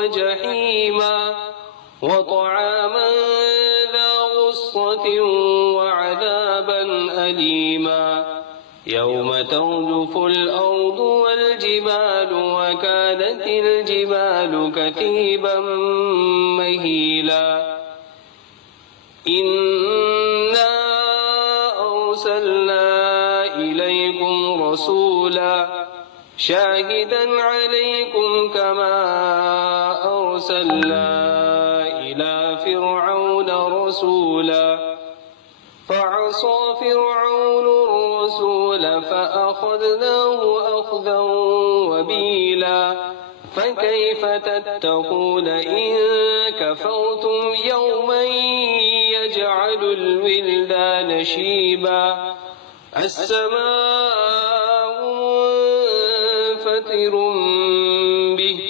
وجحيما وطعاما ذا غصة وعذابا أليما يوم ترجف الأرض والجبال وكانت الجبال كثيبا مهيلا إنا أرسلنا إليكم رسولا شاهدا عليكم كما أرسلنا إلى فرعون رسولا فعصى فرعون الرسول فأخذناه أخذا وبيلا فكيف تتقون إن كفرتم يوما يجعل الولدان شيبا السماء منفطر به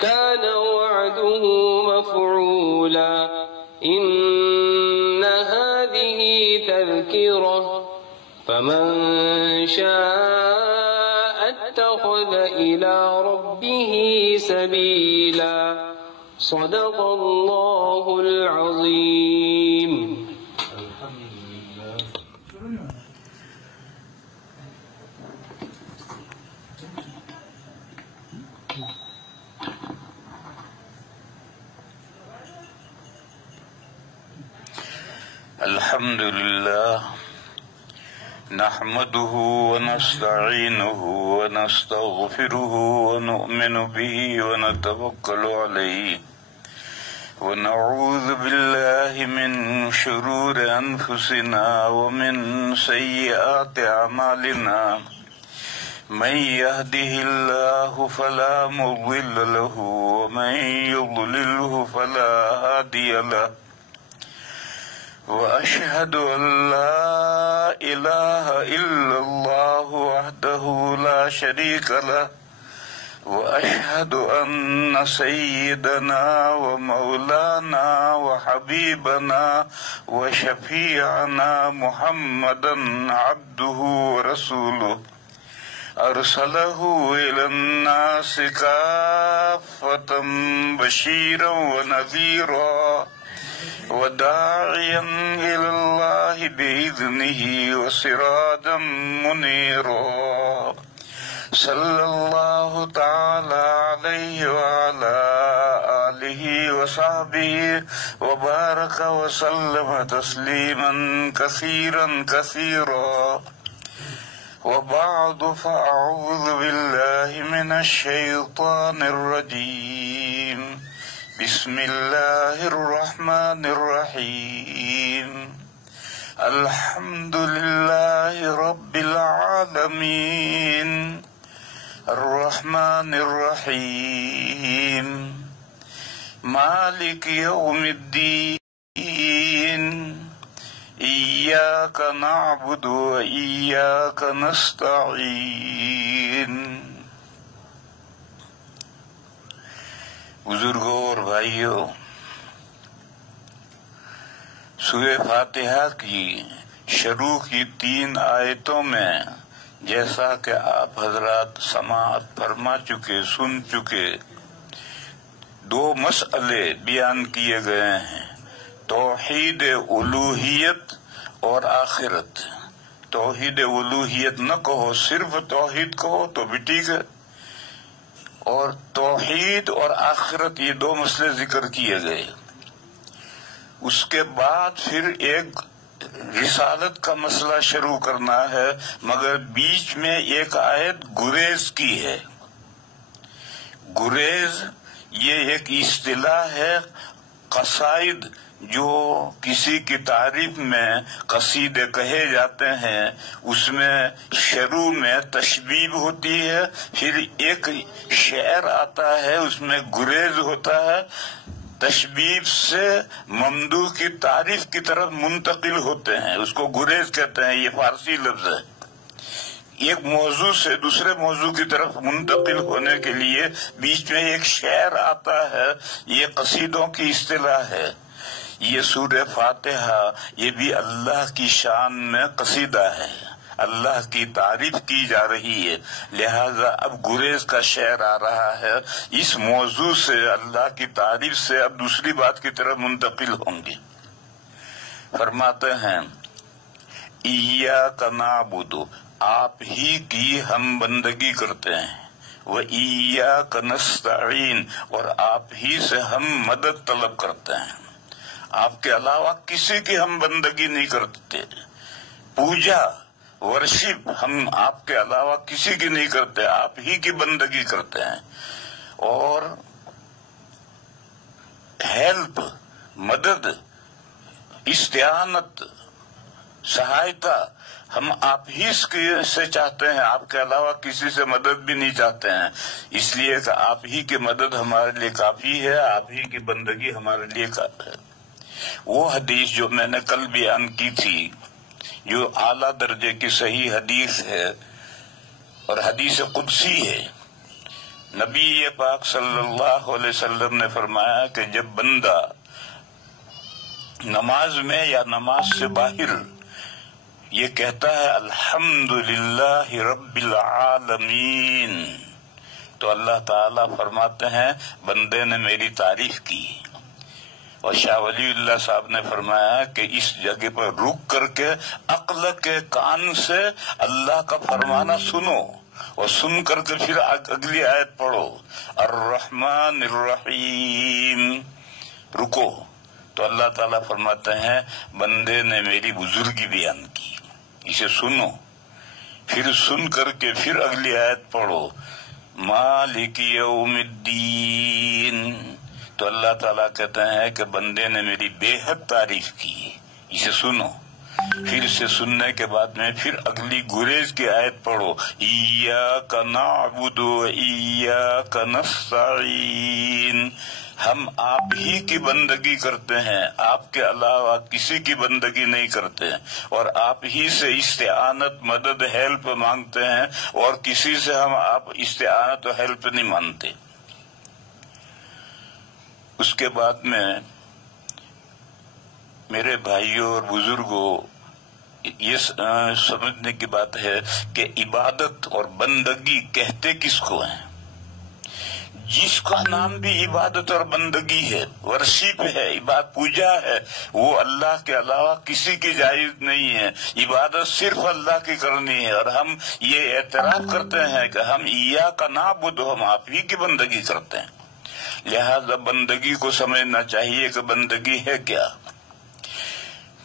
كان وعده مفعولا إن هذه تذكرة فمن شاء اتخذ إلى ربه سبيلا صدق الله العظيم. الحمد لله نحمده ونستعينه ونستغفره ونؤمن به ونتوكل عليه ونعوذ بالله من شرور أنفسنا ومن سيئات أعمالنا من يهده الله فلا مضل له ومن يضلله فلا هادي له وأشهد أن لا إله إلا الله وحده لا شريك له وأشهد أن سيدنا ومولانا وحبيبنا وشفيعنا محمدا عبده ورسوله أرسله إلى الناس كافة بشيرا ونذيرا وداعيا إلى الله بإذنه وسراجا منيرا صلى الله تعالى عليه وعلى آله وصحبه وبارك وسلم تسليما كثيرا كثيرا وبعد فأعوذ بالله من الشيطان الرجيم بسم الله الرحمن الرحيم الحمد لله رب العالمين الرحمن الرحيم مالك يوم الدين إياك نعبد وإياك نستعين. بزرگوں اور بھائیوں، سورہ فاتحہ کی شروع کی 3 آیتوں میں جیسا کہ آپ حضرات سماعت فرما چکے، سن چکے، 2 مسئلے بیان کیے گئے ہیں: توحید الوہیت اور آخرت. توحید الوہیت نہ کہو، صرف توحید کہو تو بھی ٹھیک ہے، اور توحید اور آخرت یہ 2 مسئلے ذکر کیے گئے. اس کے بعد پھر ایک رسالت کا مسئلہ شروع کرنا ہے، مگر بیچ میں ایک آیت گریز کی ہے. گریز یہ ایک اصطلاح ہے. قصائد جو کسی کی تعریف میں قصیدے کہے جاتے ہیں، اس میں شروع میں تشبیب ہوتی ہے، پھر ایک شعر آتا ہے، اس میں گریز ہوتا ہے، تشبیب سے ممدوح کی تعریف کی طرف منتقل ہوتے ہیں، اس کو گریز کہتے ہیں. یہ فارسی لفظ ہے. ایک موضوع سے دوسرے موضوع کی طرف منتقل ہونے کے لیے بیچ میں ایک شعر آتا ہے، یہ قصیدوں کی اصطلاح ہے. یہ سورہ فاتحہ یہ بھی اللہ کی شان میں قصیدہ ہے. اللہ کی تعریف کی جا رہی ہے، لہذا اب گریز کا شعر آ رہا ہے، اس موضوع سے اللہ کی تعریف سے اب دوسری بات کی طرف منتقل ہوں گے۔ فرماتے ہیں ایاک نعبد، آپ ہی کی ہم بندگی کرتے ہیں، وَإِيَّاكَ نَسْتَعِينُ، اور آپ ہی سے ہم مدد طلب کرتے ہیں، آپ کے علاوہ کسی کی ہم بندگی نہیں کرتے، پوجا ورشپ ہم آپ کے علاوہ کسی کی نہیں کرتے، آپ ہی کی بندگی کرتے ہیں، اور ہیلپ، مدد، استعانت، سہایتا ہم آپ ہی سے چاہتے ہیں، آپ کے علاوہ کسی سے مدد بھی نہیں چاہتے ہیں، اس لیے کہ آپ ہی کی مدد ہمارے لیے کافی ہے، آپ ہی کی بندگی ہمارے لیے کافی ہے۔ وہ حدیث جو میں نے کل بیان کی تھی، جو اعلیٰ درجے کی صحیح حدیث ہے اور حدیث قدسی ہے، نبی پاک صلی اللہ علیہ وسلم نے فرمایا کہ جب بندہ نماز میں یا نماز سے باہر یہ کہتا ہے الحمدللہ رب العالمین، تو اللہ تعالیٰ فرماتے ہیں بندے نے میری تعریف کی۔ اور شاہ ولی اللہ صاحب نے فرمایا کہ اس جگہ پر رک کر کے عقل کے کان سے اللہ کا فرمانا سنو، اور سن کر کے پھر اگلی آیت پڑھو، الرحمن الرحیم، رکو، تو اللہ تعالیٰ فرماتے ہیں بندے نے میری بزرگی بیان کی، اسے سنو، پھر سن کر کے پھر اگلی آیت پڑھو، مالک یوم الدین، تو اللہ تعالیٰ کہتے ہیں کہ بندے نے میری بے حد تعریف کی، اسے سنو، پھر سے سننے کے بعد میں پھر اگلی گریز کی آیت پڑھو، ایاک نعبد و ایاک نستعین، ہم آپ ہی کی بندگی کرتے ہیں، آپ کے علاوہ کسی کی بندگی نہیں کرتے، اور آپ ہی سے استعانت، مدد، ہیلپ مانگتے ہیں، اور کسی سے ہم آپ استعانت و ہیلپ نہیں مانتے۔ اس کے بعد میں میرے بھائیوں اور بزرگوں، یہ سمجھنے کی بات ہے کہ عبادت اور بندگی کہتے کس کو ہیں؟ جس کا نام بھی عبادت اور بندگی ہے، ورشپ ہے، عبادت پوجا ہے، وہ اللہ کے علاوہ کسی کی جائز نہیں ہے، عبادت صرف اللہ کی کرنی ہے، اور ہم یہ اعتراف کرتے ہیں کہ ہم ایاک نعبد، ہم آپ ہی کی بندگی کرتے ہیں، لہذا بندگی کو سمجھنا چاہیے کہ بندگی ہے کیا۔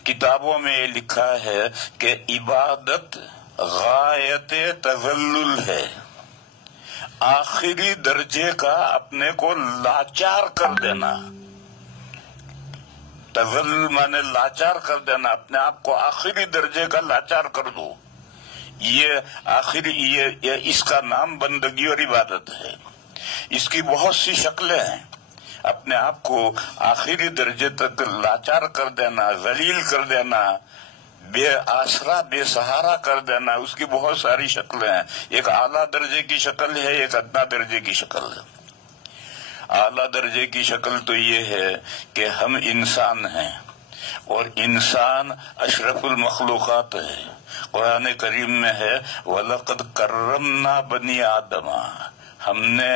کتابوں میں یہ لکھا ہے کہ عبادت غایت تذلل ہے، آخری درجے کا اپنے کو لاچار کر دینا، تذلل مانے لاچار کر دینا، اپنے آپ کو آخری درجے کا لاچار کر دو، یہ اس کا نام بندگی اور عبادت ہے۔ اس کی بہت سی شکلیں ہیں، اپنے آپ کو آخری درجے تک لاچار کر دینا، ذلیل کر دینا، بے آسرا، بے سہارا کر دینا، اس کی بہت ساری شکلیں ہیں۔ ایک اعلیٰ درجے کی شکل ہے، ایک ادنا درجے کی شکل ہے۔ اعلیٰ درجے کی شکل تو یہ ہے کہ ہم انسان ہیں، اور انسان اشرف المخلوقات ہے۔ قرآن کریم میں ہے وَلَقَدْ كَرَّمْنَا بَنِي آدَمَ، ہم نے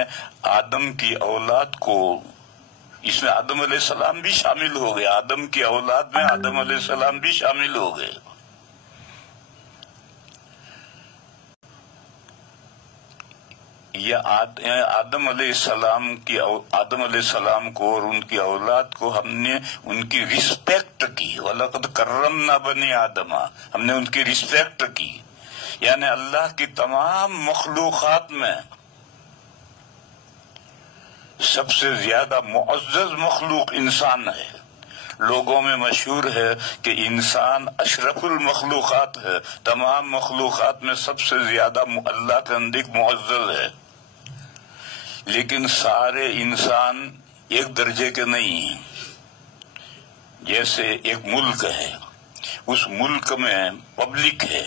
آدم کی اولاد کو، اس میں آدم علیہ السلام بھی شامل ہو گئے، آدم کی اولاد میں آدم علیہ السلام بھی شامل ہو گئے۔ یہ آدم علیہ السلام کو اور ان کی اولاد کو ہم نے ان کی رسپیکٹ کی، وَلَقَدْ كَرَّمْنَا بَنِي آدَمَ، ہم نے ان کی رسپیکٹ کی، یعنی اللہ کی تمام مخلوقات میں سب سے زیادہ معزز مخلوق انسان ہے۔ لوگوں میں مشہور ہے کہ انسان اشرف المخلوقات ہے، تمام مخلوقات میں سب سے زیادہ اللہ کے نزدیک معزز ہے، لیکن سارے انسان ایک درجے کے نہیں ہیں۔ جیسے ایک ملک ہے، اس ملک میں پبلک ہے،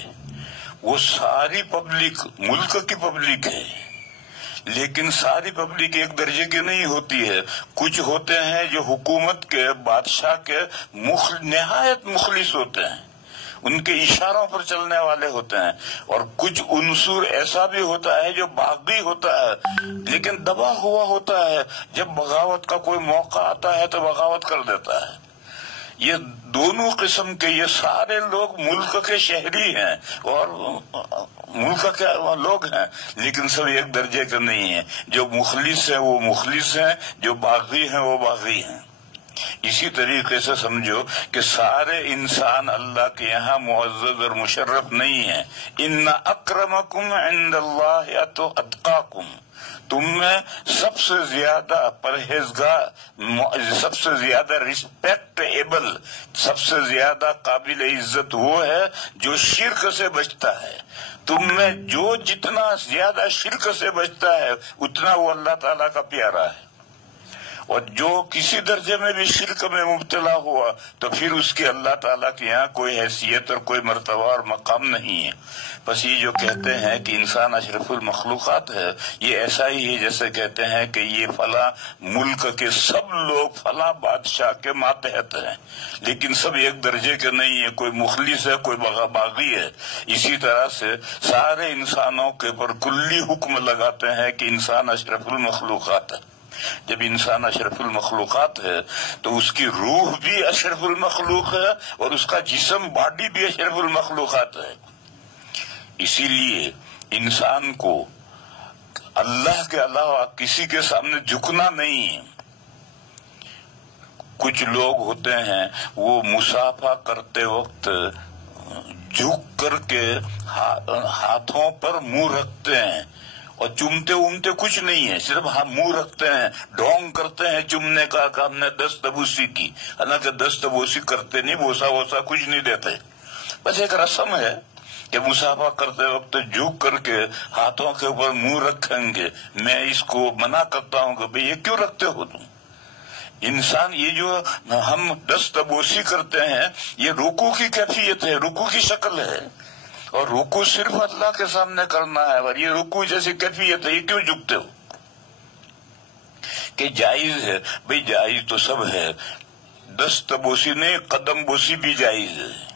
وہ ساری پبلک ملک کی پبلک ہے، لیکن ساری پبلک ایک درجے کی نہیں ہوتی ہے۔ کچھ ہوتے ہیں جو حکومت کے، بادشاہ کے نہایت مخلص ہوتے ہیں، ان کے اشاروں پر چلنے والے ہوتے ہیں، اور کچھ عنصر ایسا بھی ہوتا ہے جو باغی ہوتا ہے لیکن دبا ہوا ہوتا ہے، جب بغاوت کا کوئی موقع آتا ہے تو بغاوت کر دیتا ہے۔ یہ دونوں قسم کے یہ سارے لوگ ملک کے شہری ہیں اور ملک کے لوگ ہیں، لیکن سب ایک درجے کے نہیں ہیں۔ جو مخلص ہیں وہ مخلص ہیں، جو باغی ہیں وہ باغی ہیں۔ اسی طریقے سے سمجھو کہ سارے انسان اللہ کے یہاں معزز اور مشرف نہیں ہیں۔ ان اکرمکم عند اللہ اتقاکم، تم میں سب سے زیادہ پرہیزگار، سب سے زیادہ ریسپیکٹ ایبل، سب سے زیادہ قابل عزت وہ ہے جو شرک سے بچتا ہے۔ تم میں جو جتنا زیادہ شرک سے بچتا ہے اتنا وہ اللہ تعالیٰ کا پیارا ہے، اور جو کسی درجے میں بھی شرک میں مبتلا ہوا تو پھر اس کی اللہ تعالیٰ کے یہاں کوئی حیثیت اور کوئی مرتبہ اور مقام نہیں ہے۔ بس یہ جو کہتے ہیں کہ انسان اشرف المخلوقات ہے، یہ ایسا ہی ہے جیسے کہتے ہیں کہ یہ فلاں ملک کے سب لوگ فلاں بادشاہ کے ماتحت ہیں، لیکن سب ایک درجے کے نہیں ہیں، کوئی مخلص ہے کوئی باغی ہے۔ اسی طرح سے سارے انسانوں کے پر کلی حکم لگاتے ہیں کہ انسان اشرف المخلوقات ہے۔ جب انسان اشرف المخلوقات ہے تو اس کی روح بھی اشرف المخلوق ہے اور اس کا جسم باڈی بھی اشرف المخلوقات ہے۔ اسی لیے انسان کو اللہ کے علاوہ کسی کے سامنے جھکنا نہیں ہے۔ کچھ لوگ ہوتے ہیں وہ مصافحہ کرتے وقت جھک کر کے ہاتھوں پر منہ رکھتے ہیں اور چومتے وومتے کچھ نہیں ہے، صرف منہ رکھتے ہیں، ڈھونگ کرتے ہیں چومنے کا کہ ہم نے دستبوسی کی، حالانکہ دستبوسی کرتے نہیں، بوسا ووسا کچھ نہیں دیتے، بس ایک رسم ہے کہ مصافحہ کرتے وقت جھک کر کے ہاتھوں کے اوپر منہ رکھیں گے۔ میں اس کو منع کرتا ہوں کہ بھئی یہ کیوں رکھتے ہو تم؟ انسان یہ جو ہم دستبوسی کرتے ہیں یہ رکوع کی کیفیت ہے، رکوع کی شکل ہے، اور رکوع صرف اللہ کے سامنے کرنا ہے، اور یہ رکوع جیسی کیفیت ہے، یہ کیوں جھکتے ہو؟ کہ جائز ہے، بھئی جائز تو سب ہے، دستبوسی نہیں قدم بوسی بھی جائز ہے۔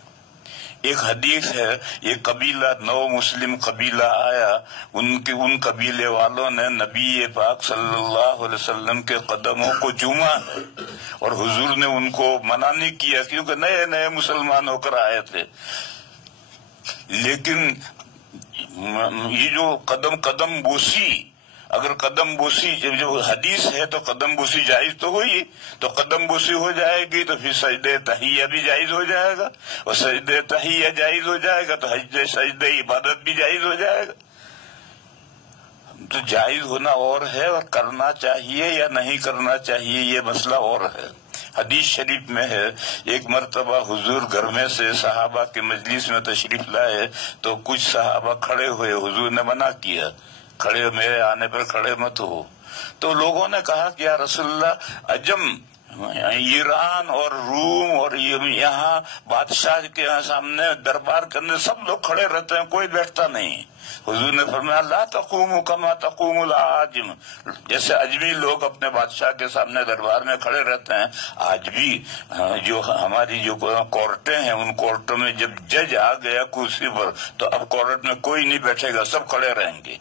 ایک حدیث ہے، ایک قبیلہ نو مسلم قبیلہ آیا، ان قبیلے والوں نے نبی پاک صلی اللہ علیہ وسلم کے قدموں کو چوما ہے، اور حضور نے ان کو منع نہیں کیا کیونکہ نئے نئے مسلمان ہو کر آئے تھے۔ لیکن یہ جو قدم بوسی، اگر قدم بوسی جو حدیث ہے تو قدم بوسی جائز تو ہوئی، تو قدم بوسی ہو جائے گی تو پھر سجدہ تحیہ بھی جائز ہو جائے گا، اور سجدہ تحیہ جائز ہو جائے گا تو سجدہ عبادت بھی جائز ہو جائے گا۔ تو جائز ہونا اور ہے، اور کرنا چاہیے یا نہیں کرنا چاہیے یہ مسئلہ اور ہے۔ حدیث شریف میں ہے، ایک مرتبہ حضور گھر میں سے صحابہ کے مجلس میں تشریف لائے تو کچھ صحابہ کھڑے ہوئے، حضور نے منع کیا، کھڑے میرے آنے پر کھڑے مت ہو۔ تو لوگوں نے کہا کہ یا رسول اللہ، عجم ایران اور روم اور یہاں بادشاہ کے سامنے دربار کرنے سب لوگ کھڑے رہتے ہیں، کوئی بیٹھتا نہیں۔ حضور نے فرمایا لا تقوموا کما تقوم العاجم، جیسے اجمی لوگ اپنے بادشاہ کے سامنے دربار میں کھڑے رہتے ہیں، آج بھی جو ہماری جو کورٹیں ہیں ان کورٹوں میں جب جج آ گیا کرسی پر تو اب کورٹ میں کوئی نہیں بیٹھے گا، سب کھڑے رہیں گے،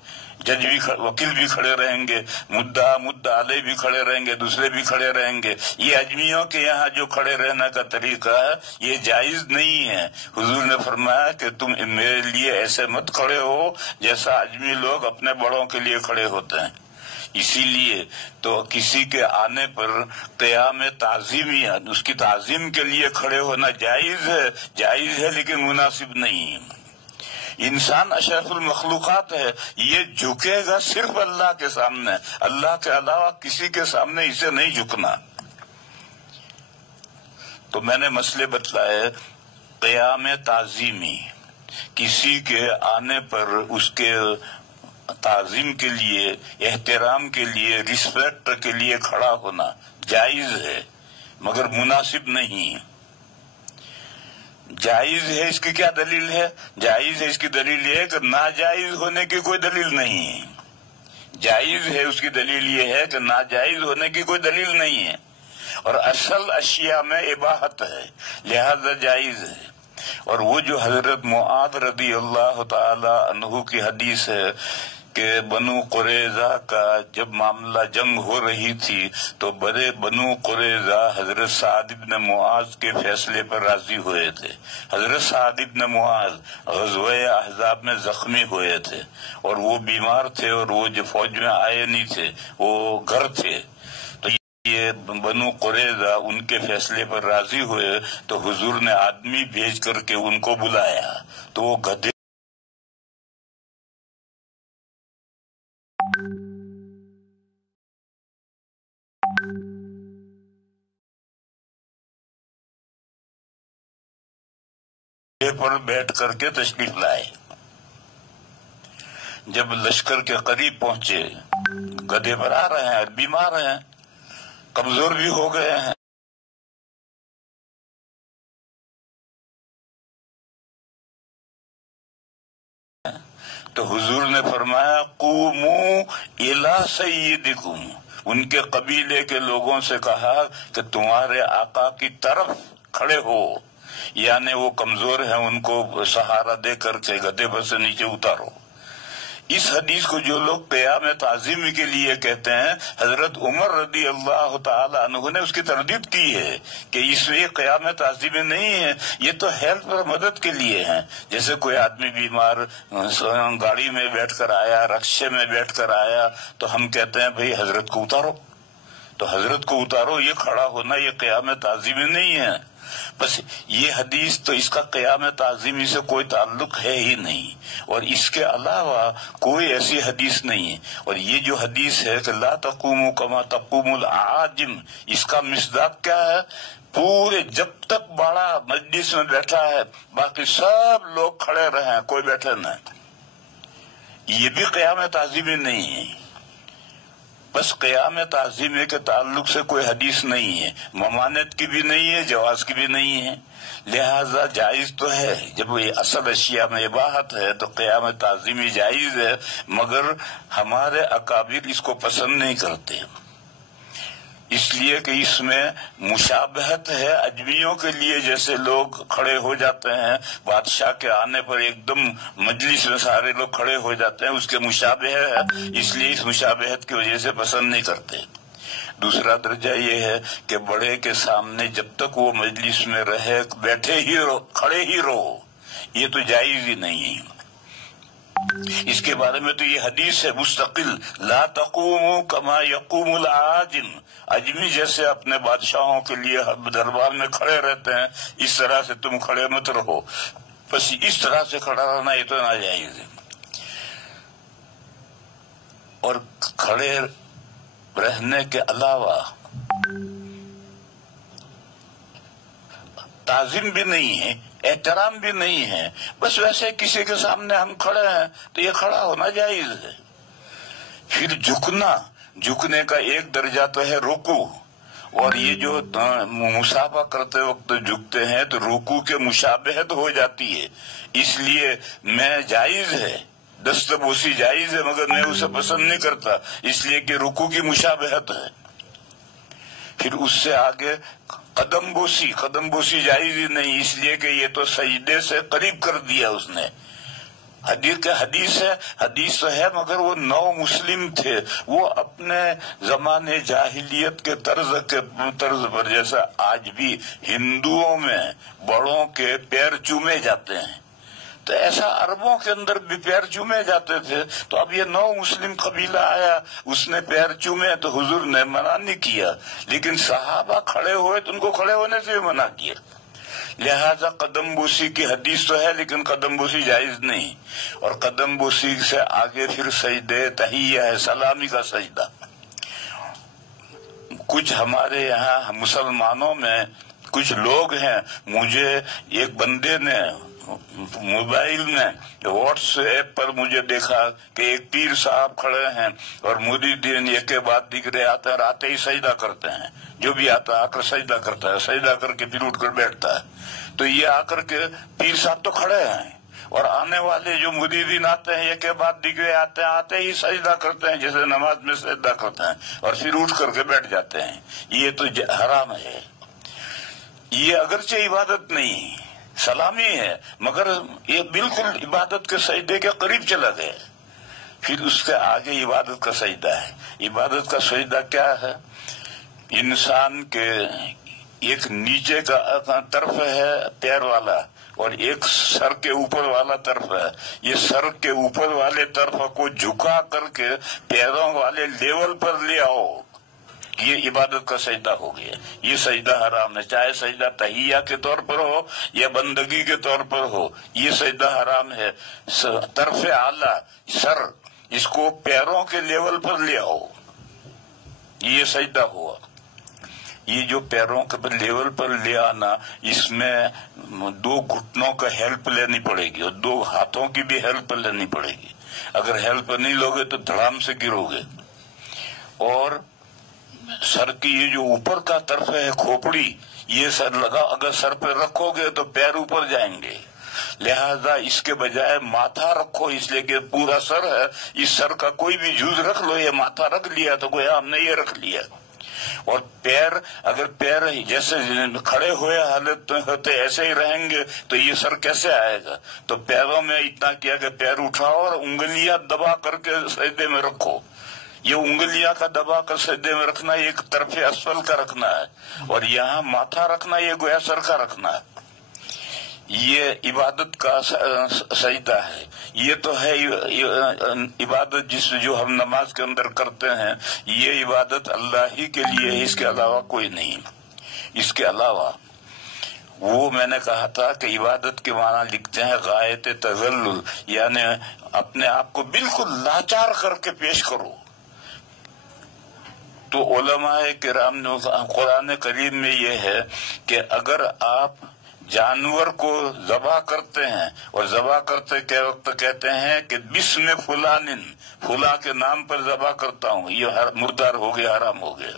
جج بھی وکیل بھی کھڑے رہیں گے، مدعا علیہ بھی کھڑے رہیں گے، دوسرے بھی کھڑے رہیں گے۔ یہ اجمیوں کے یہاں جو کھڑے رہنے کا طریقہ ہے یہ جائز نہیں ہے۔ حضور نے فرمایا کہ تم میرے لیے ایسے مت کھڑے ہو جیسا اجمی لوگ اپنے بڑوں کے لیے کھڑے ہوتے ہیں۔ اسی لیے تو کسی کے آنے پر قیام تعظیمی، اس کی تعظیم کے لیے کھڑے ہونا جائز ہے لیکن مناسب نہیں ہے۔ انسان اشرف المخلوقات ہے، یہ جھکے گا صرف اللہ کے سامنے، اللہ کے علاوہ کسی کے سامنے اسے نہیں جھکنا۔ تو میں نے مسئلے بتلائے، قیام تعظیمی، کسی کے آنے پر اس کے تعظیم کے لیے، احترام کے لیے، رسپیکٹ کے لیے کھڑا ہونا جائز ہے مگر مناسب نہیں۔ جائز ہے اس کی کیا دلیل ہے؟ جائز ہے اس کی دلیل یہ ہے کہ ناجائز ہونے کی کوئی دلیل نہیں ہے۔ جائز ہے اس کی دلیل یہ ہے کہ ناجائز ہونے کی کوئی دلیل نہیں ہے، اور اصل اشیاء میں اباحت ہے، لہذا جائز ہے۔ اور وہ جو حضرت معاذ رضی اللہ تعالی عنہ کی حدیث ہے کہ بنو قریظہ کا جب معاملہ جنگ ہو رہی تھی تو بڑے بنو قریظہ حضرت سعد بن معاذ کے فیصلے پر راضی ہوئے تھے. حضرت سعد بن معاذ غزوہ احزاب میں زخمی ہوئے تھے اور وہ بیمار تھے اور وہ جو فوج میں آئے نہیں تھے، وہ گھر تھے. تو یہ بنو قریظہ ان کے فیصلے پر راضی ہوئے تو حضور نے آدمی بھیج کر کے ان کو بلایا تو وہ گدھے پر بیٹھ کر کے تشریف لائے. جب لشکر کے قریب پہنچے، گدھے پر آ رہے ہیں، بیمار ہیں، کمزور بھی ہو گئے ہیں. تو حضور نے فرمایا قوموا الی سیدکم، ان کے قبیلے کے لوگوں سے کہا کہ تمہارے آقا کی طرف کھڑے ہو، یعنی وہ کمزور ہیں، ان کو سہارا دے کر کے گدھے پر سے نیچے اتارو. اس حدیث کو جو لوگ قیام تعظیمی کے لیے کہتے ہیں، حضرت عمر رضی اللہ تعالی عنہ نے اس کی تردید کی ہے کہ اس میں قیام تعظیمی نہیں ہے، یہ تو ہیلپ اور مدد کے لیے ہیں. جیسے کوئی آدمی بیمار گاڑی میں بیٹھ کر آیا، رکشے میں بیٹھ کر آیا تو ہم کہتے ہیں بھئی حضرت کو اتارو، تو حضرت کو اتارو. یہ کھڑا ہونا یہ قیام تعظیمی نہیں ہے. بس یہ حدیث تو اس کا قیام تعظیمی سے کوئی تعلق ہے ہی نہیں، اور اس کے علاوہ کوئی ایسی حدیث نہیں ہے. اور یہ جو حدیث ہے کہ لا تقوموا کما تقوم العاجم، اس کا مصداق کیا ہے؟ پورے جب تک بڑا مجلس میں بیٹھا ہے باقی سب لوگ کھڑے رہیں، کوئی بیٹھے نہ. یہ بھی قیام تعظیمی نہیں ہے. بس قیام تعظیمی کے تعلق سے کوئی حدیث نہیں ہے، ممانعت کی بھی نہیں ہے، جواز کی بھی نہیں ہے. لہذا جائز تو ہے، جب یہ اصل اشیاء میں اباحت ہے تو قیام تعظیمی جائز ہے، مگر ہمارے اکابر اس کو پسند نہیں کرتے، اس لیے کہ اس میں مشابہت ہے اجمیوں کے لیے. جیسے لوگ کھڑے ہو جاتے ہیں بادشاہ کے آنے پر، ایک دم مجلس میں سارے لوگ کھڑے ہو جاتے ہیں، اس کے مشابہ ہے، اس لیے اس مشابہت کی وجہ سے پسند نہیں کرتے. دوسرا درجہ یہ ہے کہ بڑے کے سامنے جب تک وہ مجلس میں رہے بیٹھے ہی رہو، کھڑے ہی رہو، یہ تو جائز ہی نہیں ہے. اس کے بارے میں تو یہ حدیث ہے مستقل، لا تقوموا کما یقوم العاجم، اجمی جیسے اپنے بادشاہوں کے لیے دربار میں کھڑے رہتے ہیں اس طرح سے تم کھڑے مت رہو. بس اس طرح سے کھڑا رہنا یہ تو ناجائز ہے. اور کھڑے رہنے کے علاوہ تعظیم بھی نہیں ہے، احترام بھی نہیں ہے. بس ویسے کسی کے سامنے ہم کھڑے ہیں تو یہ کھڑا ہونا جائز ہے. پھر جھکنے کا ایک درجہ تو ہے رکوع، اور یہ جو مصافحہ کرتے وقت جھکتے ہیں تو رکوع کے مشابہت ہو جاتی ہے، اس لیے میں جائز ہے، دست بوسی جائز ہے، مگر میں اسے پسند نہیں کرتا اس لیے کہ رکوع کی مشابہت ہے. پھر اس سے آگے قدم بوسی جائز ہی نہیں، اس لیے کہ یہ تو سجدے سے قریب کر دیا اس نے. حدیث تو ہے مگر وہ نو مسلم تھے، وہ اپنے زمانے جاہلیت کے طرز پر، جیسا آج بھی ہندوؤں میں بڑوں کے پیر چومے جاتے ہیں تو ایسا عربوں کے اندر بھی پیر چومے جاتے تھے. تو اب یہ نو مسلم قبیلہ آیا، اس نے پیر چومے تو حضور نے منع نہیں کیا، لیکن صحابہ کھڑے ہوئے تو ان کو کھڑے ہونے سے بھی منع کیا. لہذا قدم بوسی کی حدیث تو ہے لیکن قدم بوسی جائز نہیں. اور قدم بوسی سے آگے پھر سجدے تحیہ ہے، سلامی کا سجدہ. کچھ ہمارے یہاں مسلمانوں میں کچھ لوگ ہیں، مجھے ایک بندے نے موبائل میں واٹس ایپ پر مجھے دیکھا کہ ایک پیر صاحب کھڑے ہیں اور مریدین ایک کے بعد دیگرے آتے ہیں اور آتے ہی سجدہ کرتے ہیں، جو بھی آتا ہے آ کر سجدہ کرتا ہے، سجدہ کر کے پھر اٹھ کر بیٹھتا ہے. تو یہ آ کر کے پیر صاحب تو کھڑے ہیں اور آنے والے جو مریدین آتے ہیں ایک کے بعد دیگرے آتے ہیں، آتے ہی سجدہ کرتے ہیں جیسے نماز میں سجدہ کرتے ہیں اور پھر اٹھ کر کے بیٹھ جاتے ہیں. یہ تو حرام ہے. یہ اگرچہ عبادت نہیں، سلامی ہے، مگر یہ بالکل عبادت کے سجدے کے قریب چلا گیا۔ پھر اس کے آگے عبادت کا سجدہ ہے۔ عبادت کا سجدہ کیا ہے؟ انسان کے ایک نیچے کا طرف ہے پیر والا اور ایک سر کے اوپر والا طرف ہے۔ یہ سر کے اوپر والے طرف کو جھکا کر کے پیروں والے لیول پر لے آؤ، یہ عبادت کا سجدہ ہو گیا۔ یہ سجدہ حرام ہے، چاہے سجدہ تحیہ کے طور پر ہو یا بندگی کے طور پر ہو، یہ سجدہ حرام ہے۔ طرف اعلیٰ سر، اس کو پیروں کے لیول پر لے آؤ، یہ سجدہ ہوا۔ یہ جو پیروں کے لیول پر لے آنا، اس میں 2 گھٹنوں کا ہیلپ لینی پڑے گی اور 2 ہاتھوں کی بھی ہیلپ لینی پڑے گی۔ اگر ہیلپ نہیں لوگے تو دھڑام سے گرو گے۔ اور سر کی یہ جو اوپر کا طرف ہے کھوپڑی، یہ سر لگا، اگر سر پہ رکھو گے تو پیر اوپر جائیں گے، لہذا اس کے بجائے ماتھا رکھو، اس لیے کہ پورا سر ہے، اس سر کا کوئی بھی جز رکھ لو، یہ ماتھا رکھ لیا تو گویا ہم نے یہ رکھ لیا۔ اور پیر، اگر پیر جیسے کھڑے ہوئے حالت ہوتے ایسے ہی رہیں گے تو یہ سر کیسے آئے گا؟ تو پیروں میں اتنا کیا کہ پیر اٹھاؤ اور انگلیاں دبا کر کے سجدے میں رکھو۔ یہ انگلیاں کا دبا کر سجدے میں رکھنا، یہ ایک طرف اسفل کا رکھنا ہے، اور یہاں ماتھا رکھنا یہ گویا سر کا رکھنا ہے۔ یہ عبادت کا سجدہ ہے۔ یہ تو ہے عبادت جو ہم نماز کے اندر کرتے ہیں، یہ عبادت اللہ ہی کے لیے ہے، اس کے علاوہ کوئی نہیں۔ اس کے علاوہ وہ میں نے کہا تھا کہ عبادت کے معنی لکھتے ہیں غایت تذلل، یعنی اپنے آپ کو بالکل لاچار کر کے پیش کرو۔ تو علماء کرام نے قرآن کریم میں یہ ہے کہ اگر آپ جانور کو ذبح کرتے ہیں اور ذبح کرتے کے وقت کہتے ہیں کہ بسم فلان، فلاں کے نام پر ذبح کرتا ہوں، یہ مردار ہو گیا، حرام ہو گیا۔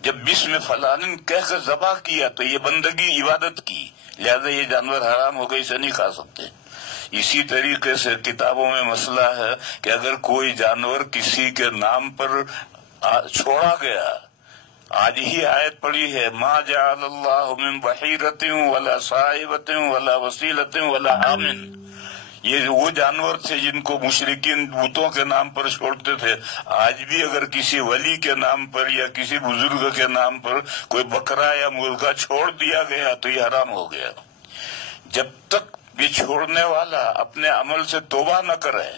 جب بسم فلان کہہ کر ذبح کیا تو یہ بندگی عبادت کی، لہذا یہ جانور حرام ہو گئے، اسے نہیں کھا سکتے۔ اسی طریقے سے کتابوں میں مسئلہ ہے کہ اگر کوئی جانور کسی کے نام پر چھوڑا گیا، آج ہی آیت پڑھی ہے ما جعل اللہ من بحیرۃ ولا صائبۃ ولا وسیلۃ ولا حام، یہ وہ جانور تھے جن کو مشرکین بتوں کے نام پر چھوڑتے تھے۔ آج بھی اگر کسی ولی کے نام پر یا کسی بزرگ کے نام پر کوئی بکرا یا مرغا چھوڑ دیا گیا تو یہ حرام ہو گیا، جب تک یہ چھوڑنے والا اپنے عمل سے توبہ نہ کرے،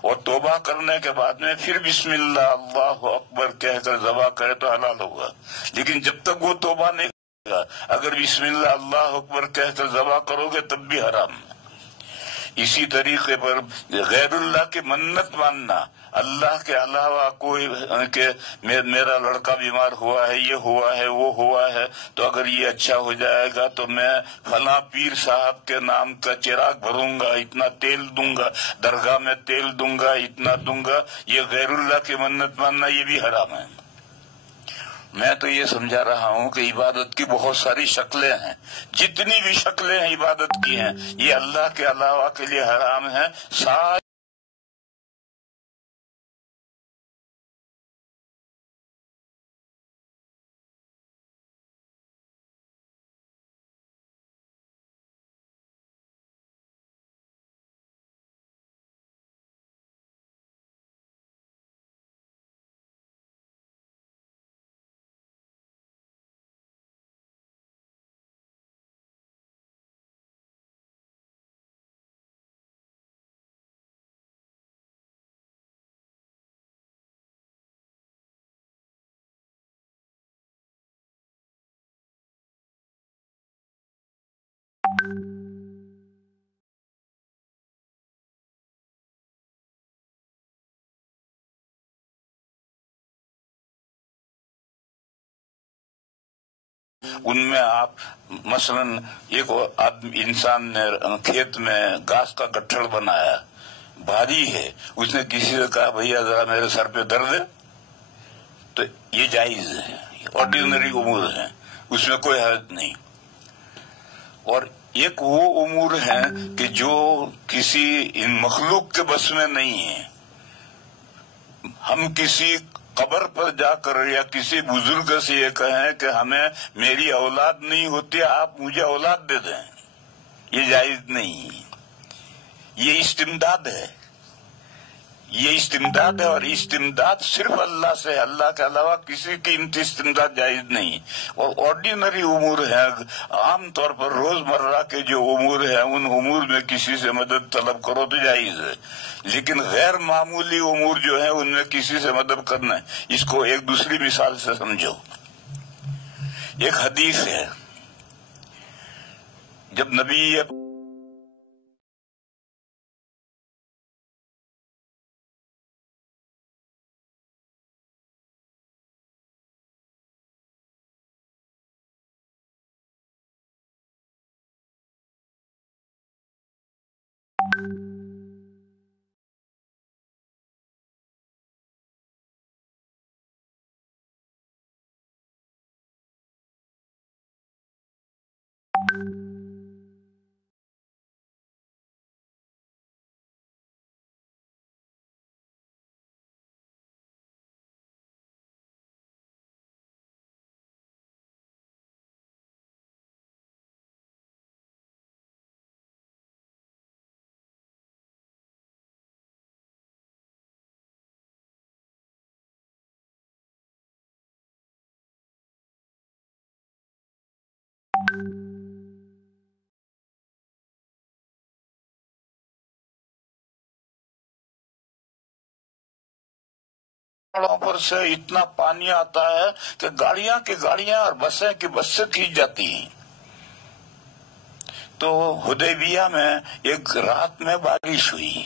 اور توبہ کرنے کے بعد میں پھر بسم اللہ اللہ اکبر کہہ کر ذبح کرے تو حلال ہوگا۔ لیکن جب تک وہ توبہ نہیں کرے گا، اگر بسم اللہ اللہ اکبر کہہ کر ذبح کرو گے تب بھی حرام۔ اسی طریقے پر غیر اللہ کی منت ماننا، اللہ کے علاوہ کوئی کہ میرا لڑکا بیمار ہوا ہے، یہ ہوا ہے، وہ ہوا ہے، تو اگر یہ اچھا ہو جائے گا تو میں فلاں پیر صاحب کے نام کا چراغ بھروں گا، اتنا تیل دوں گا، درگاہ میں تیل دوں گا، اتنا دوں گا، یہ غیر اللہ کی منت ماننا یہ بھی حرام ہے۔ میں تو یہ سمجھا رہا ہوں کہ عبادت کی بہت ساری شکلیں ہیں، جتنی بھی شکلیں ہیں عبادت کی ہیں، یہ اللہ کے علاوہ کے لیے حرام ہیں۔ ساری ان میں آپ مثلا ایک انسان نے کھیت میں گھاس کا گٹھڑ بنایا، بھاری ہے، اس نے کسی سے کہا بھیا ذرا میرے سر پہ درد ہے، تو یہ جائز ہے، آرڈینری امور ہیں، اس میں کوئی حرج نہیں۔ اور ایک وہ امور ہیں کہ جو کسی ان مخلوق کے بس میں نہیں ہے، ہم کسی قبر پر جا کر یا کسی بزرگ سے یہ کہیں کہ ہمیں میری اولاد نہیں ہوتی، آپ مجھے اولاد دے دیں، یہ جائز نہیں. یہ استمداد ہے، یہ استمداد ہے، اور استمداد صرف اللہ سے ہے، اللہ کے علاوہ کسی کی استمداد جائز نہیں. اور آرڈینری امور ہے، عام طور پر روزمرہ کے جو امور ہیں ان امور میں کسی سے مدد طلب کرو تو جائز ہے، لیکن غیر معمولی امور جو ہیں ان میں کسی سے مدد کرنا ہے. اس کو ایک دوسری مثال سے سمجھو. ایک حدیث ہے، جب نبی پہاڑوں پر سے اتنا پانی آتا ہے کہ گاڑیاں کی گاڑیاں اور بسیں کی بسیں کھینچ جاتی ہیں. تو حدیبیہ میں ایک رات میں بارش ہوئی.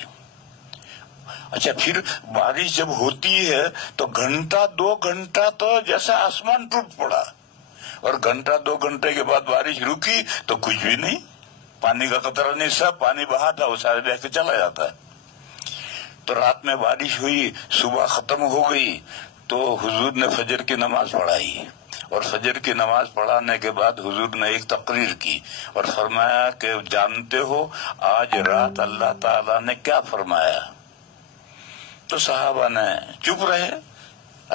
اچھا، پھر بارش جب ہوتی ہے تو گھنٹہ 2 گھنٹہ تو جیسے آسمان ٹوٹ پڑا، اور گھنٹہ 2 گھنٹے کے بعد بارش رکی تو کچھ بھی نہیں، پانی کا قطرہ نہیں، سب پانی بہا تھا وہ سارے بہ کے چلا جاتا ہے. تو رات میں بارش ہوئی، صبح ختم ہو گئی تو حضور نے فجر کی نماز پڑھائی، اور فجر کی نماز پڑھانے کے بعد حضور نے ایک تقریر کی اور فرمایا کہ جانتے ہو آج رات اللہ تعالیٰ نے کیا فرمایا؟ تو صحابہ نے چپ رہے.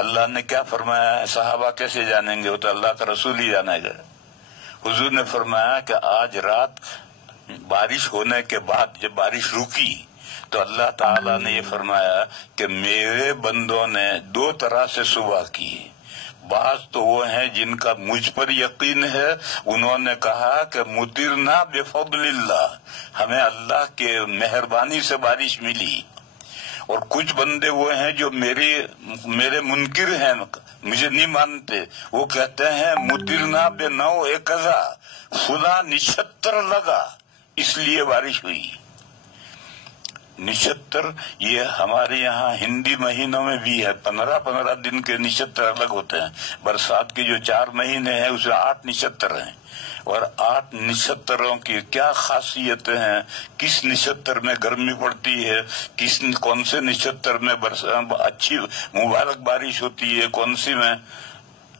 اللہ نے کیا فرمایا ہے صحابہ کیسے جانیں گے، وہ تو اللہ کا رسول ہی جانے گا. حضور نے فرمایا کہ آج رات بارش ہونے کے بعد جب بارش رکی تو اللہ تعالیٰ نے یہ فرمایا کہ میرے بندوں نے 2 طرح سے صبح کی. بعض تو وہ ہیں جن کا مجھ پر یقین ہے، انہوں نے کہا کہ مطرنا بفضل اللہ، ہمیں اللہ کے مہربانی سے بارش ملی. اور کچھ بندے وہ ہیں جو میرے منکر ہیں، مجھے نہیں مانتے، وہ کہتے ہیں مطرنا بنوع کذا، فلاں نچھتر لگا اس لیے بارش ہوئی. نچھتر یہ ہمارے یہاں ہندی مہینوں میں بھی ہے، 15 دن کے نچھتر الگ ہوتے ہیں. برسات کے جو 4 مہینے ہیں اس میں 8 نچھتر ہیں، اور 8 نچھتروں کی کیا خاصیتیں ہیں، کس نچھتر میں گرمی پڑتی ہے، کون سے نچھتر میں اچھی مبارک بارش ہوتی ہے، کون سی میں،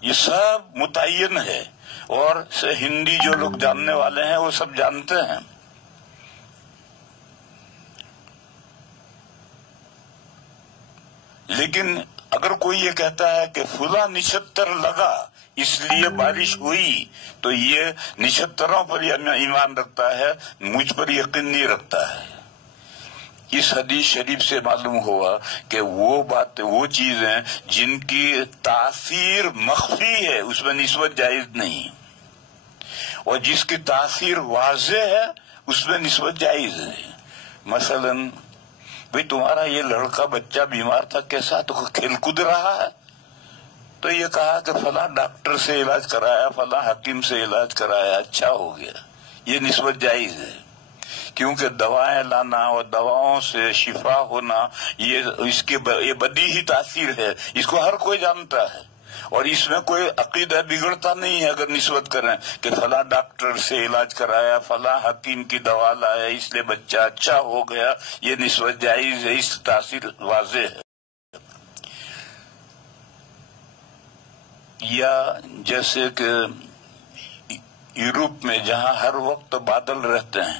یہ سب متعین ہے. اور ہندی جو لوگ جاننے والے ہیں وہ سب جانتے ہیں. لیکن اگر کوئی یہ کہتا ہے کہ فلاں نچھتر لگا اس لیے بارش ہوئی تو یہ نچھتروں پر ایمان رکھتا ہے، مجھ پر یقین نہیں رکھتا ہے. اس حدیث شریف سے معلوم ہوا کہ وہ چیزیں جن کی تاثیر مخفی ہے اس میں نسبت جائز نہیں، اور جس کی تاثیر واضح ہے اس میں نسبت جائز ہے. مثلاً بھئی تمہارا یہ لڑکا بچہ بیمار تھا کیسا، تو کھیل کود رہا ہے، تو یہ کہا کہ فلاں ڈاکٹر سے علاج کرایا، فلاں حکیم سے علاج کرایا، اچھا ہو گیا، یہ نسبت جائز ہے. کیونکہ دوائیں لانا اور دواؤں سے شفا ہونا یہ بدیہی تاثیر ہے، اس کو ہر کوئی جانتا ہے، اور اس میں کوئی عقیدہ بگڑتا نہیں ہے اگر نسبت کریں کہ فلاں ڈاکٹر سے علاج کرایا، فلاں حکیم کی دوا لایا اس لیے بچہ اچھا ہو گیا، یہ نسبت جائز ہے، اس تاثیر واضح ہے. یا جیسے کہ یورپ میں جہاں ہر وقت بادل رہتے ہیں،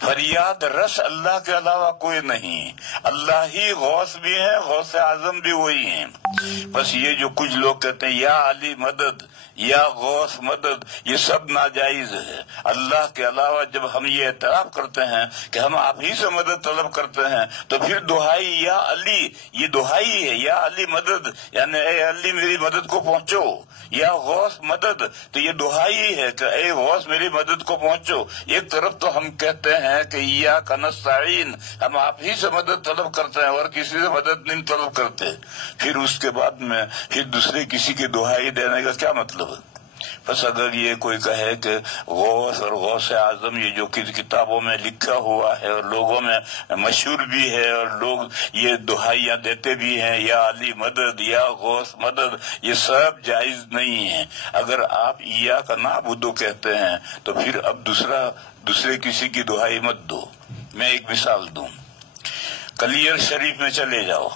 فریاد رس اللہ کے علاوہ کوئی نہیں، اللہ ہی غوث بھی ہیں، غوث اعظم بھی وہی ہیں۔ بس یہ جو کچھ لوگ کہتے ہیں یا علی مدد یا غوث مدد، یہ سب ناجائز ہے۔ اللہ کے علاوہ جب ہم یہ اعتراف کرتے ہیں کہ ہم آپ ہی سے مدد طلب کرتے ہیں تو پھر دہائی یا علی، یہ دہائی ہے، یا علی مدد یعنی اے علی میری مدد کو پہنچو، یا غوث مدد تو یہ دہائی ہے کہ اے غوث میری مدد کو پہنچو۔ ایک طرف تو ہم کہتے ہیں کہ ایاک نستعین، ہم آپ ہی سے مدد طلب کرتے ہیں اور کسی سے مدد نہیں طلب کرتے، پھر اس کے بعد میں پھر دوسرے کسی کی دہائی دینے کا کیا مطلب ہے؟ بس اگر یہ کوئی کہے کہ غوث اور غوث اعظم یہ جو کتابوں میں لکھا ہوا ہے اور لوگوں میں مشہور بھی ہے اور لوگ یہ دہائیاں دیتے بھی ہیں یا علی مدد یا غوث مدد، یہ سب جائز نہیں ہے۔ اگر آپ ایاک نعبد کہتے ہیں تو پھر اب دوسرے کسی کی دہائی مت دو۔ میں ایک مثال دوں، کلیر شریف میں چلے جاؤ،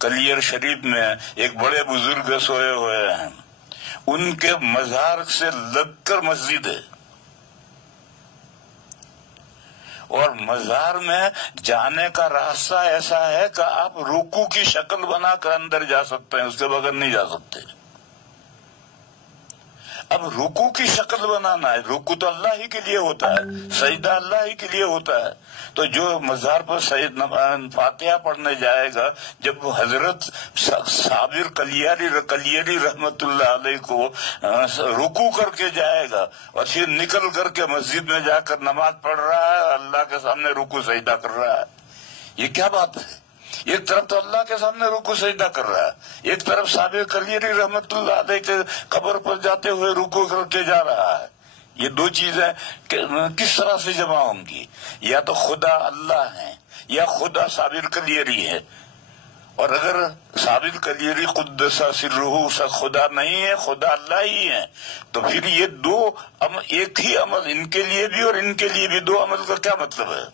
کلیر شریف میں ایک بڑے بزرگ سوئے ہوئے ہیں، ان کے مزار سے لگ کر مسجد ہے، اور مزار میں جانے کا راستہ ایسا ہے کہ آپ رکوع کی شکل بنا کر اندر جا سکتے ہیں، اس کے بغیر نہیں جا سکتے۔ اب رکوع کی شکل بنانا ہے، رکوع تو اللہ ہی کے لیے ہوتا ہے، سجدہ اللہ ہی کے لیے ہوتا ہے، تو جو مزار پر سید فاتحہ پڑھنے جائے گا، جب حضرت صابر کلیری رحمت اللہ علیہ کو رکوع کر کے جائے گا اور پھر نکل کر کے مسجد میں جا کر نماز پڑھ رہا ہے، اللہ کے سامنے رکوع سجدہ کر رہا ہے، یہ کیا بات ہے؟ ایک طرف تو اللہ کے سامنے رکوع سجدہ کر رہا ہے، ایک طرف صابر کلیری رحمت اللہ علیہ کے قبر پر جاتے ہوئے رکوع کر کے جا رہا ہے۔ یہ دو چیزیں کس طرح سے جمع ہوں گی؟ یا تو خدا اللہ ہے یا خدا صابر کلیری ہے، اور اگر صابر کلیری قدس سرہ خدا نہیں ہے، خدا اللہ ہی ہے، تو پھر یہ دو ایک ہی عمل ان کے لیے بھی اور ان کے لیے بھی دو عمل کا کیا مطلب ہے؟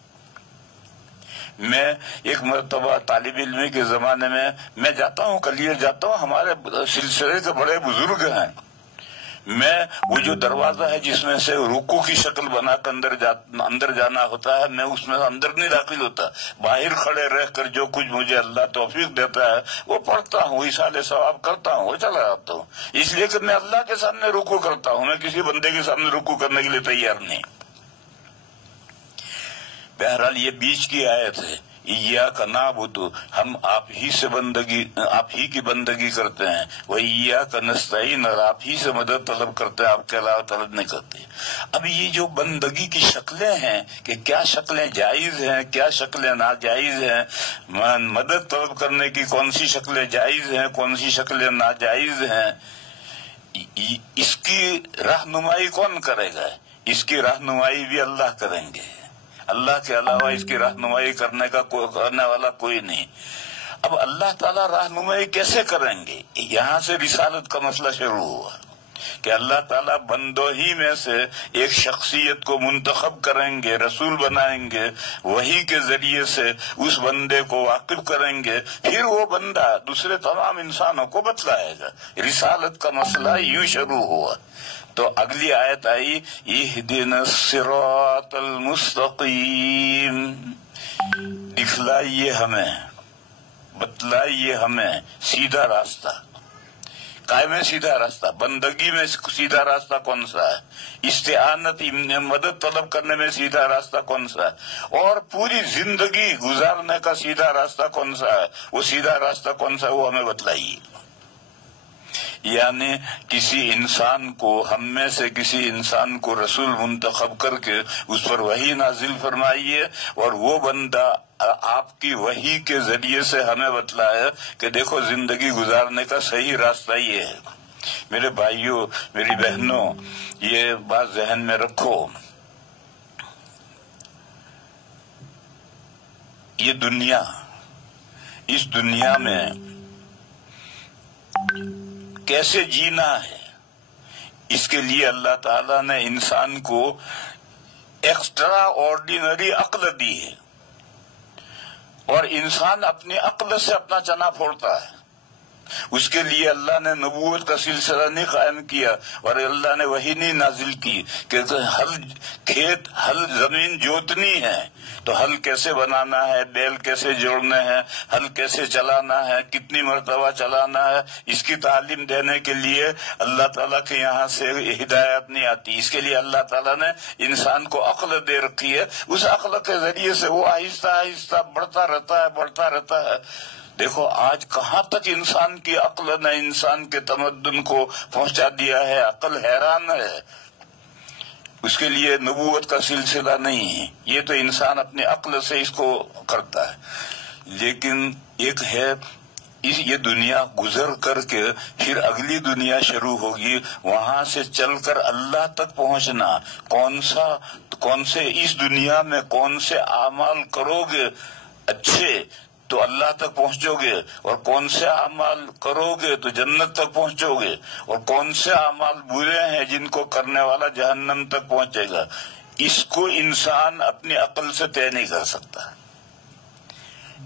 میں ایک مرتبہ طالب علمی کے زمانے میں جاتا ہوں، کلیر جاتا ہوں، ہمارے سلسلے کے بڑے بزرگ ہیں، میں وہ جو دروازہ ہے جس میں سے رکوع کی شکل بنا کر اندر جانا ہوتا ہے، میں اس میں اندر نہیں داخل ہوتا، باہر کھڑے رہ کر جو کچھ مجھے اللہ توفیق دیتا ہے وہ پڑھتا ہوں، ایصال ثواب کرتا ہوں، وہ چلا جاتا ہوں، اس لیے کہ میں اللہ کے سامنے رکوع کرتا ہوں، میں کسی بندے کے سامنے رکوع کرنے کے لیے تیار نہیں۔ بہرحال یہ بیچ کی آیت ہے، ایاک نعبد، ہم آپ ہی کی بندگی کرتے ہیں، وہ ایاک نستعین، اور آپ ہی سے مدد طلب کرتے ہیں، آپ کے علاوہ طلب نہیں کرتے۔ اب یہ جو بندگی کی شکلیں ہیں کہ کیا شکلیں جائز ہیں، کیا شکلیں ناجائز ہیں، مدد طلب کرنے کی کون سی شکلیں جائز ہیں، کون سی شکلیں ناجائز ہیں، اس کی رہنمائی کون کرے گا؟ اس کی رہنمائی بھی اللہ کریں گے، اللہ کے علاوہ اس کی رہنمائی کرنے والا کوئی نہیں۔ اب اللہ تعالیٰ رہنمائی کیسے کریں گے؟ یہاں سے رسالت کا مسئلہ شروع ہوا کہ اللہ تعالیٰ بندوں ہی میں سے ایک شخصیت کو منتخب کریں گے، رسول بنائیں گے، وحی کے ذریعے سے اس بندے کو واقف کریں گے، پھر وہ بندہ دوسرے تمام انسانوں کو بتلائے گا۔ رسالت کا مسئلہ یوں شروع ہوا تو اگلی آیت آئی، اہدنا الصراط المستقیم، دکھلائیے ہمیں، بتلائیے ہمیں سیدھا راستہ۔ کائے میں سیدھا راستہ، بندگی میں سیدھا راستہ کون سا ہے؟ استعانت مدد طلب کرنے میں سیدھا راستہ کون سا ہے؟ اور پوری زندگی گزارنے کا سیدھا راستہ کون سا ہے؟ وہ سیدھا راستہ کون سا ہے وہ ہمیں بتلائیے۔ یعنی کسی انسان کو، ہم میں سے کسی انسان کو رسول منتخب کر کے اس پر وحی نازل فرمائیے، اور وہ بندہ آپ کی وحی کے ذریعے سے ہمیں بتلائے کہ دیکھو زندگی گزارنے کا صحیح راستہ یہ ہے۔ میرے بھائیوں، میری بہنوں، یہ بات ذہن میں رکھو، یہ دنیا، اس دنیا میں کیسے جینا ہے، اس کے لیے اللہ تعالیٰ نے انسان کو ایکسٹرا آرڈینری عقل دی ہے، اور انسان اپنی عقل سے اپنا چنا پھوڑتا ہے۔ اس کے لیے اللہ نے نبوت کا سلسلہ نہیں قائم کیا اور اللہ نے وحی نہیں نازل کی کہ ہل زمین جوتنی ہے تو ہل کیسے بنانا ہے، بیل کیسے جوڑنے ہیں، ہل کیسے چلانا ہے، کتنی مرتبہ چلانا ہے، اس کی تعلیم دینے کے لیے اللہ تعالیٰ کے یہاں سے ہدایت نہیں آتی۔ اس کے لیے اللہ تعالیٰ نے انسان کو عقل دے رکھی ہے، اس عقل کے ذریعے سے وہ آہستہ آہستہ بڑھتا رہتا ہے۔ دیکھو آج کہاں تک انسان کی عقل نے انسان کے تمدن کو پہنچا دیا ہے، عقل حیران ہے۔ اس کے لیے نبوت کا سلسلہ نہیں ہے، یہ تو انسان اپنی عقل سے اس کو کرتا ہے۔ لیکن ایک ہے یہ دنیا گزر کر کے پھر اگلی دنیا شروع ہوگی، وہاں سے چل کر اللہ تک پہنچنا، کون سے اس دنیا میں کون سے اعمال کرو گے اچھے تو اللہ تک پہنچو گے، اور کون سے اعمال کرو گے تو جنت تک پہنچو گے، اور کون سے اعمال برے ہیں جن کو کرنے والا جہنم تک پہنچے گا، اس کو انسان اپنی عقل سے طے نہیں کر سکتا۔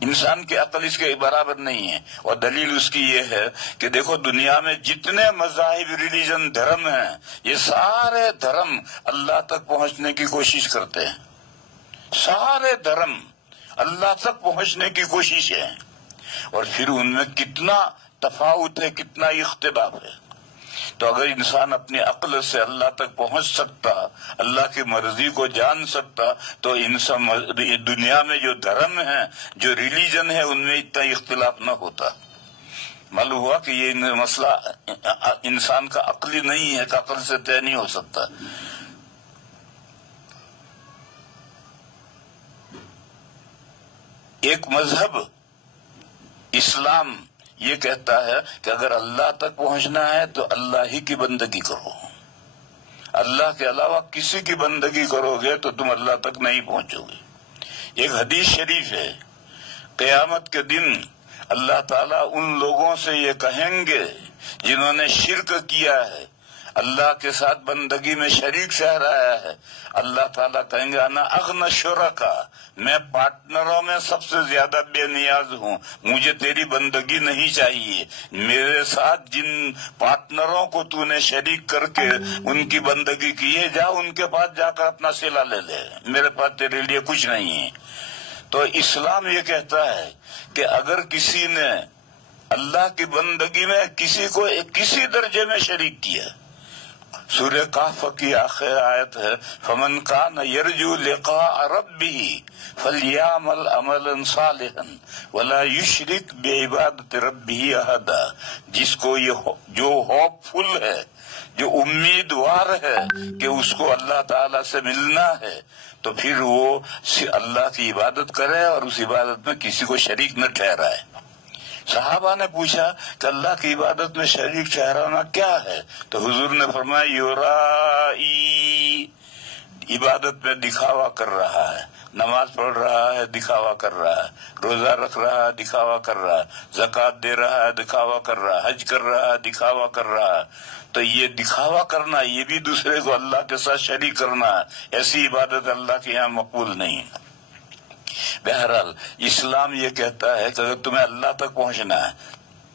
انسان کی عقل اس کے برابر نہیں ہے، اور دلیل اس کی یہ ہے کہ دیکھو دنیا میں جتنے مذاہب، ریلیجن، دھرم ہیں، یہ سارے دھرم اللہ تک پہنچنے کی کوشش کرتے ہیں، سارے دھرم اللہ تک پہنچنے کی کوشش ہے، اور پھر ان میں کتنا تفاوت ہے، کتنا اختلاف ہے۔ تو اگر انسان اپنی عقل سے اللہ تک پہنچ سکتا، اللہ کی مرضی کو جان سکتا، تو دنیا میں جو دھرم ہیں، جو ریلیجن ہے، ان میں اتنا اختلاف نہ ہوتا۔ معلوم ہوا کہ یہ مسئلہ انسان کا عقلی نہیں ہے، کہ عقل سے طے نہیں ہو سکتا۔ ایک مذہب اسلام یہ کہتا ہے کہ اگر اللہ تک پہنچنا ہے تو اللہ ہی کی بندگی کرو، اللہ کے علاوہ کسی کی بندگی کرو گے تو تم اللہ تک نہیں پہنچو گے۔ ایک حدیث شریف ہے، قیامت کے دن اللہ تعالیٰ ان لوگوں سے یہ کہیں گے جنہوں نے شرک کیا ہے، اللہ کے ساتھ بندگی میں شریک ٹھہرایا ہے، اللہ تعالیٰ کہیں گے انا اغنى شرکا، میں پارٹنروں میں سب سے زیادہ بے نیاز ہوں، مجھے تیری بندگی نہیں چاہیے، میرے ساتھ جن پارٹنروں کو تو نے شریک کر کے ان کی بندگی کی ہے، جا ان کے پاس جا کر اپنا صلہ لے لے، میرے پاس تیرے لیے کچھ نہیں ہے۔ تو اسلام یہ کہتا ہے کہ اگر کسی نے اللہ کی بندگی میں کسی کو کسی درجے میں شریک کیا، سورہ کہف کی آخر آیت ہے فمن کان یرجو لقاء ربہ فلیعمل عملا صالحا ولا یشرک بعبادۃ ربہ احدا، جس کو یہ جو ہوپ فل ہے، جو امیدوار ہے کہ اس کو اللہ تعالی سے ملنا ہے، تو پھر وہ اللہ کی عبادت کرے اور اس عبادت میں کسی کو شریک نہ ٹھہرائے۔ صحابہ نے پوچھا کہ اللہ کی عبادت میں شریک ٹھہرانا کیا ہے؟ تو حضور نے فرمایا یرائی، عبادت میں دکھاوا کر رہا ہے، نماز پڑھ رہا ہے دکھاوا کر رہا ہے، روزہ رکھ رہا ہے دکھاوا کر رہا ہے، زکوٰۃ دے رہا ہے دکھاوا کر رہا ہے، حج کر رہا ہے دکھاوا کر رہا ہے۔ تو یہ دکھاوا کرنا، یہ بھی دوسرے کو اللہ کے ساتھ شریک کرنا، ایسی عبادت اللہ کے یہاں مقبول نہیں ہے۔ بہرحال اسلام یہ کہتا ہے کہ اگر تمہیں اللہ تک پہنچنا ہے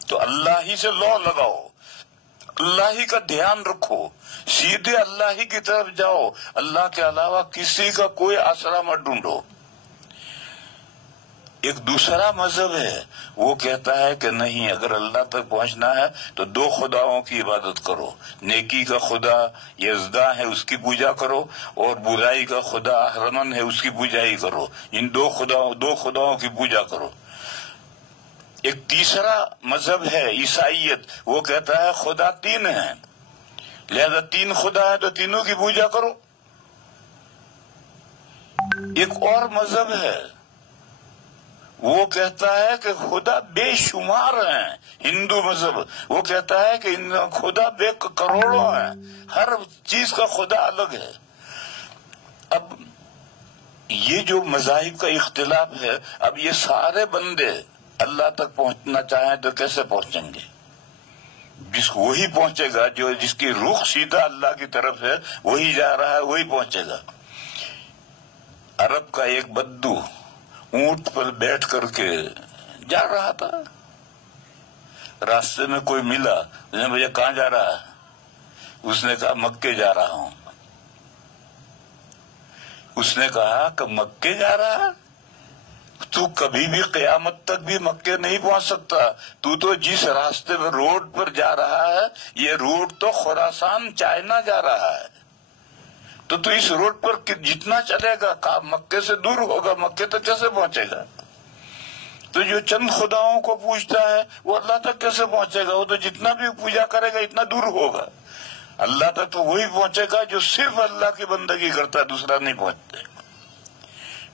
تو اللہ ہی سے لو لگاؤ، اللہ ہی کا دھیان رکھو، سیدھے اللہ ہی کی طرف جاؤ، اللہ کے علاوہ کسی کا کوئی آسرا مت ڈھونڈو۔ ایک دوسرا مذہب ہے، وہ کہتا ہے کہ نہیں، اگر اللہ تک پہنچنا ہے تو دو خداؤں کی عبادت کرو، نیکی کا خدا یزداں ہے اس کی پوجا کرو، اور برائی کا خدا اہرمن ہے اس کی پوجا ہی کرو، ان دو خداؤں کی پوجا کرو۔ ایک تیسرا مذہب ہے عیسائیت، وہ کہتا ہے خدا تین ہیں، لہذا تین خدا ہے تو تینوں کی پوجا کرو۔ ایک اور مذہب ہے، وہ کہتا ہے کہ خدا بے شمار ہیں، ہندو مذہب، وہ کہتا ہے کہ خدا بے کروڑوں ہیں، ہر چیز کا خدا الگ ہے۔ اب یہ جو مذاہب کا اختلاف ہے، اب یہ سارے بندے اللہ تک پہنچنا چاہیں تو کیسے پہنچیں گے؟ وہی پہنچے گا جس کی رخ سیدھا اللہ کی طرف ہے، وہی جا رہا ہے، وہی پہنچے گا۔ عرب کا ایک بدو اونٹ پر بیٹھ کر کے جا رہا تھا، راستے میں کوئی ملا، اس نے مجھے کہاں جا رہا ہے؟ اس نے کہا مکے جا رہا ہوں۔ اس نے کہا کہ مکے جا رہا ہے؟ تو کبھی بھی قیامت تک بھی مکے نہیں پہنچ سکتا۔ تو جس راستے میں روڈ پر جا رہا ہے، یہ روڈ تو خراسان چائنا جا رہا ہے، تو اس روڈ پر جتنا چلے گا مکے سے دور ہوگا، مکے تک کیسے پہنچے گا؟ تو جو چند خداؤں کو پوجتا ہے وہ اللہ تک کیسے پہنچے گا؟ وہ تو جتنا بھی پوجا کرے گا اتنا دور ہوگا۔ اللہ تک تو وہی پہنچے گا جو صرف اللہ کی بندگی کرتا ہے، دوسرا نہیں پہنچتے۔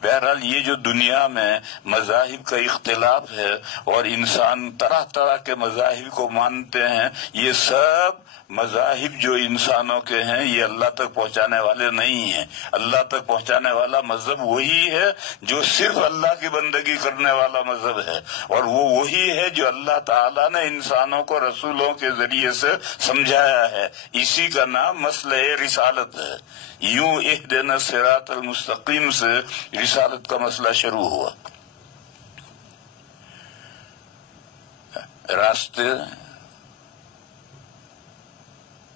بہرحال یہ جو دنیا میں مذاہب کا اختلاف ہے اور انسان طرح طرح کے مذاہب کو مانتے ہیں، یہ سب مذاہب جو انسانوں کے ہیں یہ اللہ تک پہنچانے والے نہیں ہیں۔ اللہ تک پہنچانے والا مذہب وہی ہے جو صرف اللہ کی بندگی کرنے والا مذہب ہے، اور وہ وہی ہے جو اللہ تعالیٰ نے انسانوں کو رسولوں کے ذریعے سے سمجھایا ہے۔ اسی کا نام مسئلہ رسالت ہے۔ یوں اہدنا الصراط المستقیم سے رسالت کا مسئلہ شروع ہوا۔ راستے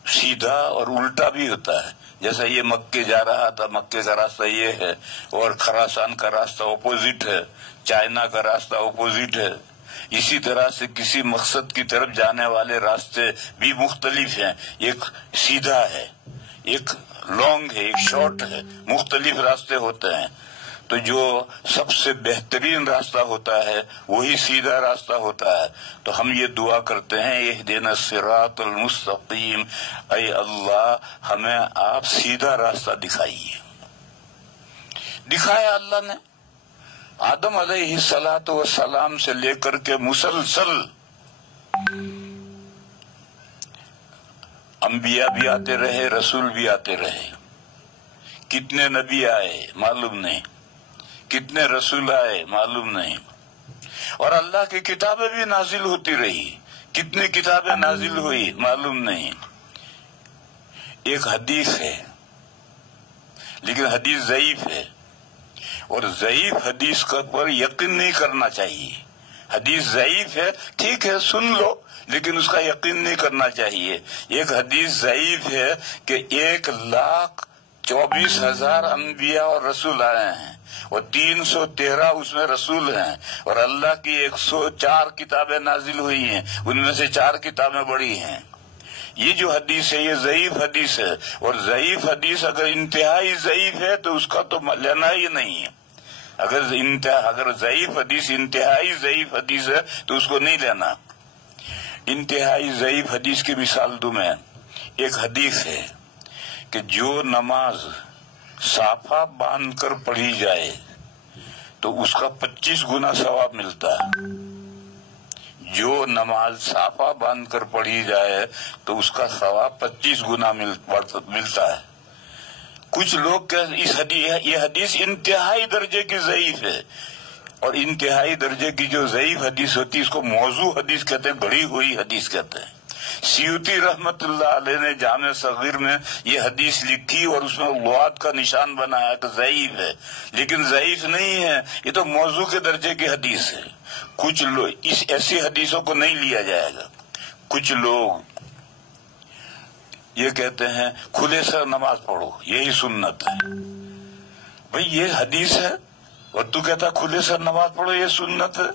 سیدھا اور الٹا بھی ہوتا ہے، جیسا یہ مکے جا رہا تھا، مکے کا راستہ یہ ہے، اور خراسان کا راستہ اپوزٹ ہے، چائنا کا راستہ اپوزٹ ہے۔ اسی طرح سے کسی مقصد کی طرف جانے والے راستے بھی مختلف ہیں، ایک سیدھا ہے، ایک لانگ ہے، ایک شارٹ ہے، مختلف راستے ہوتے ہیں۔ تو جو سب سے بہترین راستہ ہوتا ہے وہی سیدھا راستہ ہوتا ہے۔ تو ہم یہ دعا کرتے ہیں اہدنا الصراط المستقیم، اے اللہ ہمیں آپ سیدھا راستہ دکھائیے۔ دکھایا اللہ نے، آدم علیہ السلام سے لے کر کے مسلسل انبیاء بھی آتے رہے، رسول بھی آتے رہے۔ کتنے نبی آئے معلوم نہیں، کتنے رسول آئے معلوم نہیں، اور اللہ کی کتابیں بھی نازل ہوتی رہی، کتنی کتابیں نازل ہوئی معلوم نہیں۔ ایک حدیث ہے لیکن حدیث ضعیف ہے، اور ضعیف حدیث پر یقین نہیں کرنا چاہیے۔ حدیث ضعیف ہے، ٹھیک ہے سن لو، لیکن اس کا یقین نہیں کرنا چاہیے۔ ایک حدیث ضعیف ہے کہ 1,24,000 انبیاء اور رسول آئے ہیں، اور 313 اس میں رسول ہیں، اور اللہ کی 104 کتابیں نازل ہوئی ہیں، ان میں سے 4 کتابیں بڑی ہیں۔ یہ جو حدیث ہے یہ ضعیف حدیث ہے، اور ضعیف حدیث اگر انتہائی ضعیف ہے تو اس کا تو لینا ہی نہیں ہے۔ اگر ضعیف حدیث انتہائی ضعیف حدیث ہے تو اس کو نہیں لینا۔ انتہائی ضعیف حدیث کی مثال دوں میں، ایک حدیث ہے کہ جو نماز صافہ باندھ کر پڑھی جائے تو اس کا 25 گنا ثواب ملتا ہے۔ جو نماز صافہ باندھ کر پڑھی جائے تو اس کا ثواب 25 گنا ملتا ہے۔ کچھ لوگ یہ حدیث انتہائی درجے کی ضعیف ہے، اور انتہائی درجے کی جو ضعیف حدیث ہوتی ہے اس کو موضوع حدیث کہتے ہیں، گڑھی ہوئی حدیث کہتے ہیں۔ سیوطی رحمت اللہ علیہ نے جامع صغیر میں یہ حدیث لکھی اور اس میں لغات کا نشان بنایا کہ ضعیف ہے، لیکن ضعیف نہیں ہے، یہ تو موضوع کے درجے کی حدیث ہے۔ کچھ لوگ ایسی حدیثوں کو نہیں لیا جائے گا۔ کچھ لوگ یہ کہتے ہیں کھلے سر نماز پڑھو، یہی سنت ہے۔ بھئی یہ حدیث ہے اور تو کہتا کھلے سر نماز پڑھو یہ سنت ہے۔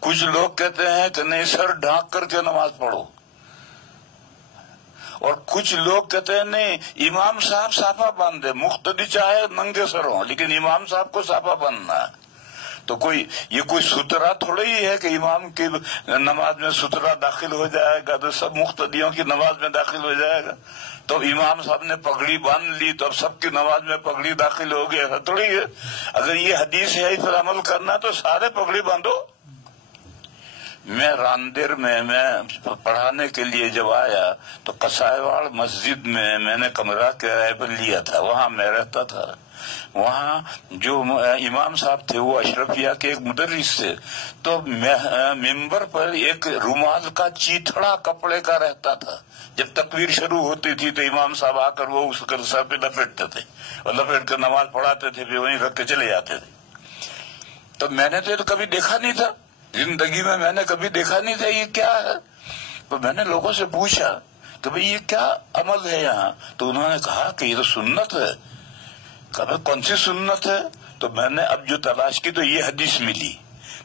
کچھ لوگ کہتے ہیں کہ نہیں سر ڈھانک کر کے نماز پڑھو، اور کچھ لوگ کہتے ہیں نہیں امام صاحب صافہ باندھ دے، مقتدی چاہے ننگے سر ہوں لیکن امام صاحب کو صافہ باندھنا ہے۔ تو یہ کوئی سترا تھوڑا ہی ہے کہ امام کی نماز میں سترا داخل ہو جائے گا تو سب مقتدیوں کی نماز میں داخل ہو جائے گا۔ تو امام صاحب نے پگڑی باندھ لی تو اب سب کی نماز میں پگڑی داخل ہو گئی، ایسا تھوڑی ہے۔ اگر یہ حدیث ہے اس پر عمل کرنا تو سارے پگڑی باندھو۔ میں راندیر میں پڑھانے کے لیے جب آیا تو قصائیواڑ مسجد میں نے کمرہ کرائے پر لیا تھا، وہاں میں رہتا تھا۔ وہاں جو امام صاحب تھے وہ اشرفیہ کے ایک مدرس تھے، تو ممبر پر ایک رومال کا چیتھڑا کپڑے کا رہتا تھا۔ جب تکبیر شروع ہوتی تھی تو امام صاحب آ کر وہ اس کو سر پہ لپیٹتے تھے اور لپیٹ کر نماز پڑھاتے تھے، پھر وہیں رکھ کے چلے جاتے تھے۔ تو میں نے تو کبھی دیکھا نہیں تھا زندگی میں نے کبھی دیکھا نہیں تھا یہ کیا ہے. تو میں نے لوگوں سے پوچھا کہ بھئی یہ کیا عمل ہے یہاں؟ تو انہوں نے کہا کہ یہ تو سنت ہے. کہا کون سی سنت ہے؟ تو میں نے اب جو تلاش کی تو یہ حدیث ملی.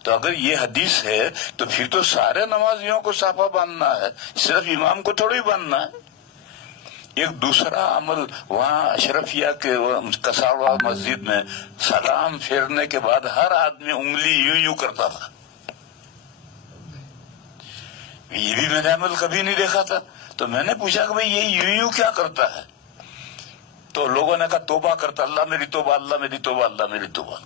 تو اگر یہ حدیث ہے تو پھر تو سارے نمازیوں کو صافہ باندھنا ہے، صرف امام کو تھوڑی باندھنا ہے. ایک دوسرا عمل وہاں اشرفیہ کے کساڑا مسجد میں سلام پھیرنے کے بعد ہر آدمی انگلی یوں یوں کرتا تھا. یہ بھی میں نے عمل کبھی نہیں دیکھا تھا. تو میں نے پوچھا کہ بھئی یہ یوں یوں کیا کرتا ہے؟ تو لوگوں نے کہا توبہ کرتا، اللہ میری توبہ، اللہ میری توبہ، اللہ میری توبہ.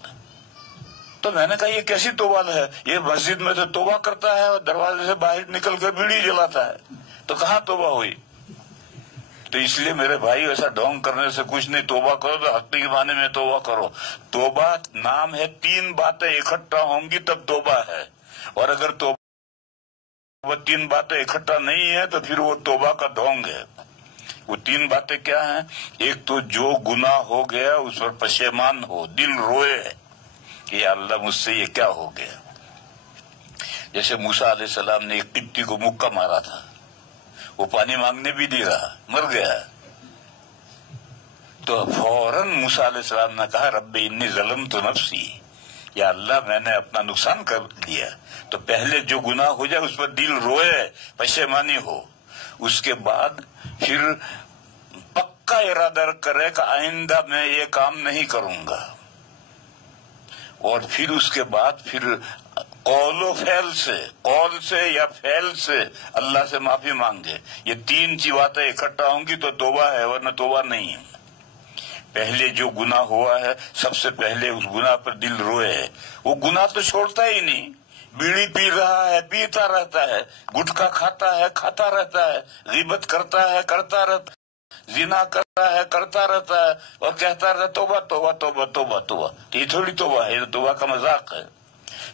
تو میں نے کہا یہ کیسی توبہ ہے؟ یہ مسجد میں تو توبہ کرتا ہے اور دروازے سے باہر نکل کر بیڑی جلاتا ہے. تو کہاں توبہ ہوئی؟ تو اس لیے میرے بھائی ایسا ڈھونگ کرنے سے کچھ نہیں. توبہ کرو تو حقیقی معنی میں توبہ کرو. توبہ نام ہے، 3 باتیں اکٹھا ہوں گی تب توبہ ہے. اور اگر توبہ 3 باتیں اکٹھا نہیں ہے تو پھر وہ توبہ کا ڈھونگ ہے. وہ 3 باتیں کیا ہیں؟ ایک تو جو گناہ ہو گیا اس پر پشیمان ہو، دل روئے کہ یا اللہ مجھ سے یہ کیا ہو گیا. جیسے موسیٰ علیہ السلام نے ایک قبطی کو مکہ مارا تھا، وہ پانی مانگنے بھی نہیں رہا، مر گیا. تو فوراً موسیٰ علیہ السلام نے کہا رب انی ظلمت نفسی، یا اللہ میں نے اپنا نقصان کر لیا. تو پہلے جو گناہ ہو جائے اس پر دل روئے، پشیمانی ہو. اس کے بعد پھر پکا ارادہ کرے کہ آئندہ میں یہ کام نہیں کروں گا. اور پھر اس کے بعد پھر قول و فعل سے، قول سے یا فعل سے اللہ سے معافی مانگے. یہ 3 باتیں اکٹھا ہوں گی تو توبہ ہے، ورنہ توبہ نہیں ہے. پہلے جو گناہ ہوا ہے سب سے پہلے اس گناہ پر دل روئے ہے. وہ گناہ تو چھوڑتا ہی نہیں، بیڑی پی رہا ہے، پیتا رہتا ہے، گٹکا کھاتا ہے، کھاتا رہتا ہے، غیبت کرتا ہے، کرتا رہتا ہے، زنا کرتا ہے، کرتا رہتا ہے، اور کہتا رہتا توبہ توبہ توبہ توبہ توبہ. یہ تھوڑی توبہ ہے، یہ توبہ کا مذاق ہے.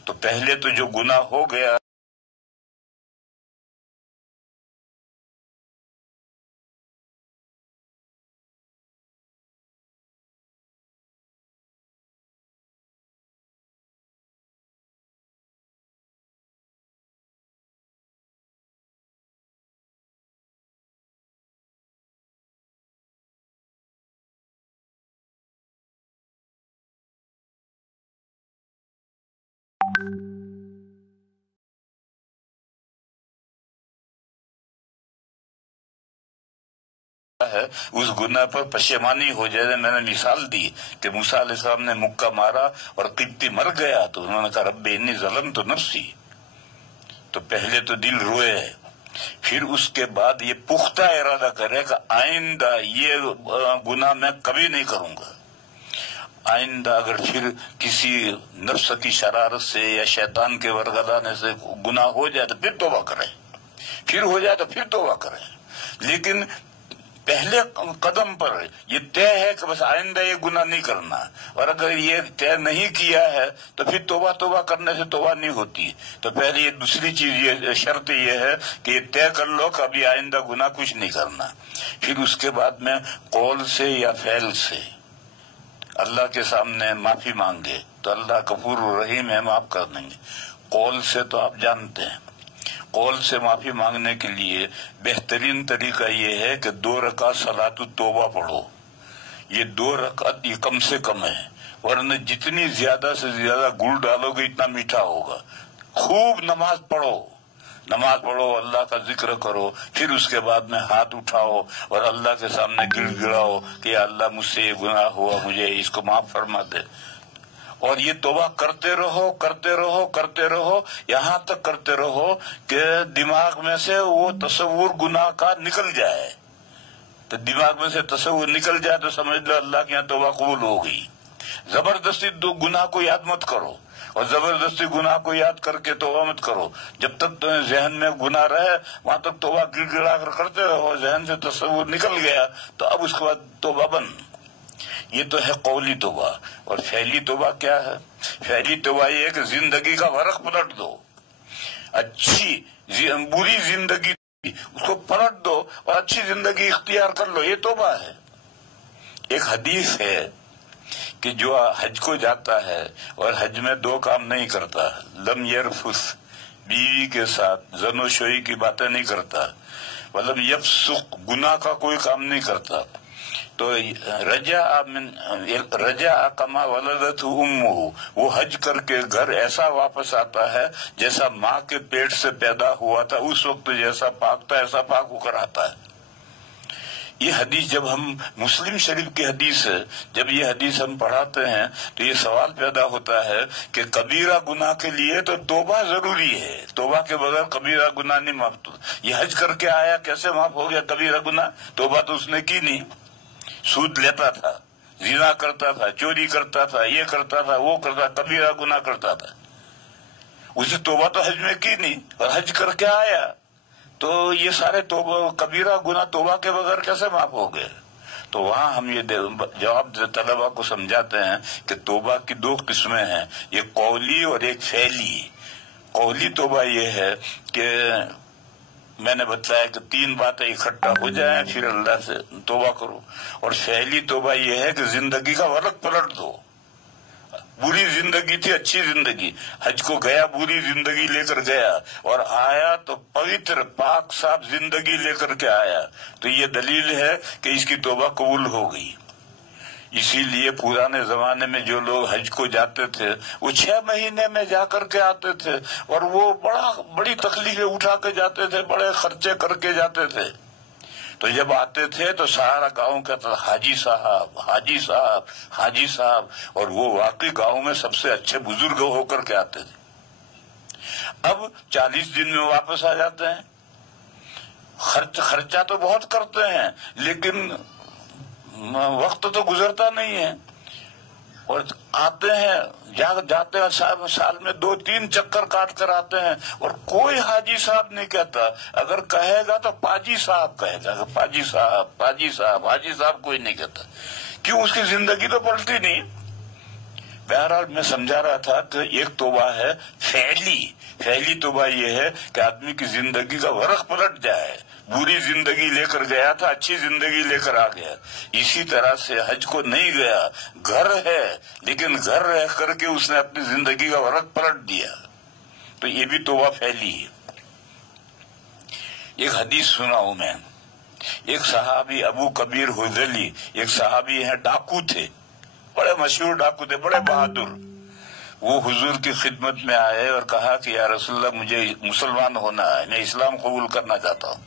تو پہلے تو جو گناہ ہو گیا ہے اس گناہ پر پشیمانی ہو جائے. میں نے مثال دی کہ موسیٰ علیہ السلام نے مکہ مارا اور قبطی مر گیا تو انہوں نے کہا رب انی ظلمت نفسی. تو پہلے تو دل روئے، پھر اس کے بعد یہ پختہ ارادہ کرے کہ آئندہ یہ گناہ میں کبھی نہیں کروں گا. آئندہ اگر پھر کسی نفس کی شرارت سے یا شیطان کے ورگلانے سے گناہ ہو جائے تو پھر توبہ کرے، پھر ہو جائے تو پھر توبہ کرے. لیکن پہلے قدم پر یہ طے ہے کہ بس آئندہ یہ گناہ نہیں کرنا. اور اگر یہ طے نہیں کیا ہے تو پھر توبہ کرنے سے توبہ نہیں ہوتی. تو پہلے یہ دوسری چیز، یہ شرط یہ ہے کہ یہ طے کر لو کہ ابھی آئندہ گناہ کچھ نہیں کرنا. پھر اس کے بعد میں قول سے یا فعل سے اللہ کے سامنے معافی مانگے تو اللہ غفور الرحیم ہے، معاف کر دیں گے. قول سے تو آپ جانتے ہیں، قول سے معافی مانگنے کے لیے بہترین طریقہ یہ ہے کہ 2 رکعت صلاۃ التوبہ پڑھو. یہ 2 رکعت یہ کم سے کم ہے، ورنہ جتنی زیادہ سے زیادہ گڑ ڈالو گے اتنا میٹھا ہوگا. خوب نماز پڑھو، اللہ کا ذکر کرو. پھر اس کے بعد میں ہاتھ اٹھاؤ اور اللہ کے سامنے گڑ گڑاؤ کہ یا اللہ مجھ سے یہ گناہ ہوا، مجھے اس کو معاف فرما دے. اور یہ توبہ کرتے رہو کرتے رہو کرتے رہو، یہاں تک کرتے رہو کہ دماغ میں سے وہ تصور گناہ کا نکل جائے. تو دماغ میں سے تصور نکل جائے تو سمجھ لو اللہ کے یہاں توبہ قبول ہو گئی. زبردستی گناہ کو یاد مت کرو، اور زبردستی گناہ کو یاد کر کے توبہ مت کرو. جب تک تمہیں ذہن میں گناہ رہے وہاں تک توبہ گڑ گڑا کر کرتے رہو. ذہن سے تصور نکل گیا تو اب اس کے بعد توبہ بند. یہ تو ہے قولی توبہ. اور فعلی توبہ کیا ہے؟ فعلی توبہ یہ ہے کہ زندگی کا ورق پلٹ دو. اچھی بری زندگی اس کو پلٹ دو اور اچھی زندگی اختیار کر لو. یہ توبہ ہے. ایک حدیث ہے کہ جو حج کو جاتا ہے اور حج میں دو کام نہیں کرتا، لم یرفث، بیوی کے ساتھ زن و شوئی کی باتیں نہیں کرتا، ولم یفسق، گناہ کا کوئی کام نہیں کرتا، تو رجع کما ولدتہ امہ، وہ حج کر کے گھر ایسا واپس آتا ہے جیسا ماں کے پیٹ سے پیدا ہوا تھا اس وقت، جیسا پاک تھا ایسا پاک ہو کر آتا ہے۔ یہ حدیث جب ہم مسلم شریف کی حدیث ہے، جب یہ حدیث ہم پڑھاتے ہیں تو یہ سوال پیدا ہوتا ہے کہ کبیرہ گناہ کے لیے تو توبہ ضروری ہے، توبہ کے بغیر کبیرہ گناہ نہیں معاف۔ یہ حج کر کے آیا کیسے معاف ہو گیا کبیرہ گناہ؟ توبہ تو اس نے کی نہیں، سود لیتا تھا، زنا کرتا تھا، چوری کرتا تھا، یہ کرتا تھا، وہ کرتا، کبیرہ گناہ کرتا تھا، اسے توبہ تو حج میں کی نہیں، اور حج کر کے آیا تو یہ سارے توبہ کبیرہ گناہ توبہ کے بغیر کیسے معاف ہو گئے؟ تو وہاں ہم یہ جواب طلبہ کو سمجھاتے ہیں کہ توبہ کی دو قسمیں ہیں، ایک قولی اور ایک فعلی۔ قولی توبہ یہ ہے کہ میں نے بتایا کہ تین باتیں اکٹھا ہو جائیں پھر اللہ سے توبہ کرو، اور فعلی توبہ یہ ہے کہ زندگی کا ورق پلٹ دو۔ بری زندگی تھی، اچھی زندگی، حج کو گیا بری زندگی لے کر گیا اور آیا تو پوتر پاک صاف زندگی لے کر کے آیا، تو یہ دلیل ہے کہ اس کی توبہ قبول ہو گئی۔ اسی لیے پرانے زمانے میں جو لوگ حج کو جاتے تھے وہ 6 مہینے میں جا کر کے آتے تھے، اور وہ بڑی تکلیفیں اٹھا کے جاتے تھے، بڑے خرچے کر کے جاتے تھے، تو جب آتے تھے تو سارا گاؤں کہتا تھا حاجی صاحب، حاجی صاحب، حاجی صاحب، اور وہ واقعی گاؤں میں سب سے اچھے بزرگ ہو کر کے آتے تھے۔ اب 40 دن میں واپس آ جاتے ہیں، خرچہ تو بہت کرتے ہیں لیکن وقت تو گزرتا نہیں ہے، اور آتے ہیں جاتے ہیں سال میں 2-3 چکر کاٹ کر آتے ہیں، اور کوئی حاجی صاحب نہیں کہتا، اگر کہے گا تو پاجی صاحب کہے گا، پاجی صاحب، پاجی صاحب، حاجی صاحب کوئی نہیں کہتا، کیوں؟ اس کی زندگی تو پلٹی نہیں۔ بہرحال میں سمجھا رہا تھا کہ ایک توبہ ہے فعلی توبہ یہ ہے کہ آدمی کی زندگی کا ورق پلٹ جائے، بری زندگی لے کر گیا تھا اچھی زندگی لے کر آ گیا۔ اسی طرح سے حج کو نہیں گیا، گھر ہے لیکن گھر رہ کر کے اس نے اپنی زندگی کا ورق پلٹ دیا، تو یہ بھی توبہ فعلی ہے۔ ایک حدیث سنا ہوں میں، ایک صحابی ابو کبیر حذلی، ایک صحابی ہیں، ڈاکو تھے، بڑے مشہور ڈاکو تھے، بڑے بہادر۔ وہ حضور کی خدمت میں آئے اور کہا کہ یا رسول اللہ مجھے مسلمان ہونا ہے، میں اسلام قبول کرنا چاہتا ہوں،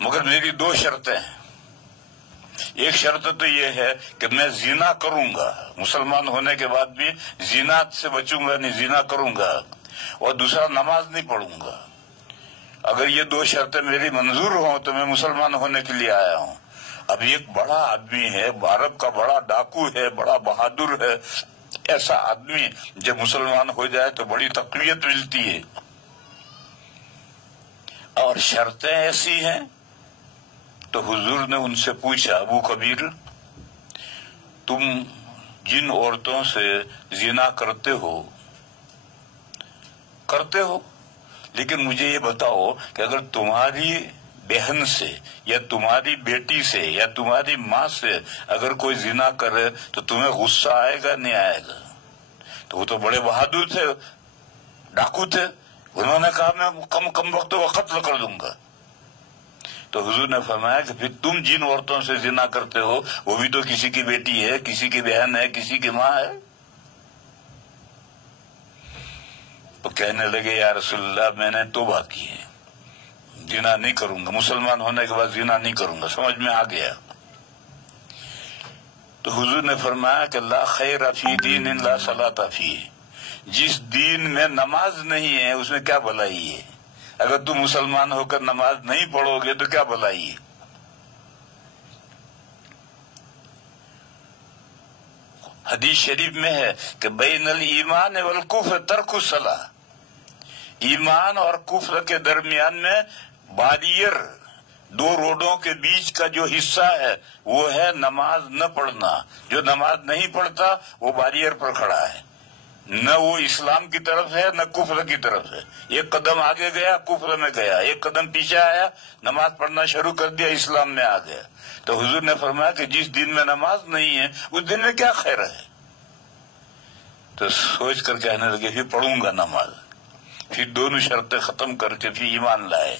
مگر میری 2 شرطیں ہیں۔ ایک شرط تو یہ ہے کہ میں زنا کروں گا، مسلمان ہونے کے بعد بھی زنا سے بچوں گا نہیں، زنا کروں گا، اور دوسرا نماز نہیں پڑھوں گا۔ اگر یہ 2 شرطیں میری منظور ہوں تو میں مسلمان ہونے کے لیے آیا ہوں۔ اب ایک بڑا آدمی ہے، عرب کا بڑا ڈاکو ہے، بڑا بہادر ہے، ایسا آدمی جب مسلمان ہو جائے تو بڑی تقویت ملتی ہے، اور شرطیں ایسی ہیں۔ تو حضور نے ان سے پوچھا ابو کبیر تم جن عورتوں سے زنا کرتے ہو لیکن مجھے یہ بتاؤ کہ اگر تمہاری بہن سے یا تمہاری بیٹی سے یا تمہاری ماں سے اگر کوئی زنا کرے تو تمہیں غصہ آئے گا نہیں آئے گا؟ تو وہ تو بڑے بہادر تھے، ڈاکو تھے، انہوں نے کہا میں کم وقت وہ قتل کر دوں گا۔ تو حضور نے فرمایا کہ پھر تم جن عورتوں سے زنا کرتے ہو وہ بھی تو کسی کی بیٹی ہے، کسی کی بہن ہے، کسی کی ماں ہے۔ تو کہنے لگے یا رسول اللہ میں نے توبہ کی ہے، زنا نہیں کروں گا، مسلمان ہونے کے بعد زنا نہیں کروں گا، سمجھ میں آ گیا۔ تو حضور نے فرمایا کہ لا خیر فی دین لا صلاۃ فیہ، جس دین میں نماز نہیں ہے اس میں کیا بھلائی ہے؟ اگر تم مسلمان ہو کر نماز نہیں پڑھو گے تو کیا بھلائی ہے؟ حدیث شریف میں ہے کہ بین الایمان والکفر ترک الصلاۃ، ایمان اور کفر کے درمیان میں باریئر، 2 روڈوں کے بیچ کا جو حصہ ہے وہ ہے نماز نہ پڑھنا۔ جو نماز نہیں پڑھتا وہ باریئر پر کھڑا ہے، نہ وہ اسلام کی طرف ہے نہ کفر کی طرف ہے. ایک قدم آگے گیا کفر میں گیا، ایک قدم پیچھے آیا نماز پڑھنا شروع کر دیا اسلام میں آ گیا. تو حضور نے فرمایا کہ جس دن میں نماز نہیں ہے اس دن میں کیا خیر ہے. تو سوچ کر کہنے لگے پھر پڑھوں گا نماز. پھر دونوں شرطیں ختم کر کے پھر ایمان لائے.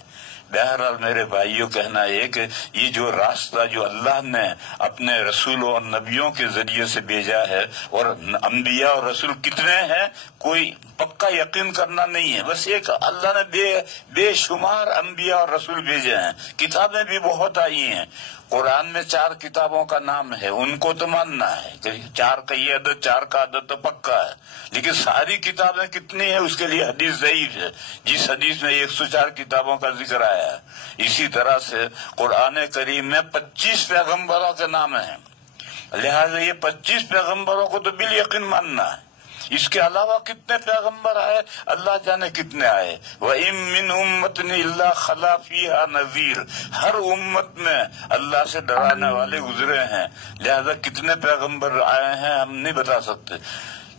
بہرحال میرے بھائیوں کہنا ہے کہ یہ جو راستہ جو اللہ نے اپنے رسولوں اور نبیوں کے ذریعے سے بھیجا ہے، اور انبیاء اور رسول کتنے ہیں کوئی پکا یقین کرنا نہیں ہے. بس ایک اللہ نے بے شمار انبیاء اور رسول بھیجے ہیں. کتابیں بھی بہت آئی ہیں. قرآن میں 4 کتابوں کا نام ہے، ان کو تو ماننا ہے کہ 4 کا یہ عدد 4 کا عدد تو پکا ہے. لیکن ساری کتابیں کتنی ہیں اس کے لیے حدیث ضعیف ہے. جس حدیث میں 104 کتابوں کا ذکر آیا ہے، اسی طرح سے قرآن کریم میں 25 پیغمبروں کے نام ہیں. لہٰذا یہ 25 پیغمبروں کو تو بالیقین ماننا ہے. اس کے علاوہ کتنے پیغمبر آئے اللہ جانے کتنے آئے. وَإِن مِّنْ أُمَّةٍ إِلَّا خَلَا فِيهَا نَذِيرٌ. ہر امت میں اللہ سے ڈرانے والے گزرے ہیں. لہذا کتنے پیغمبر آئے ہیں ہم نہیں بتا سکتے،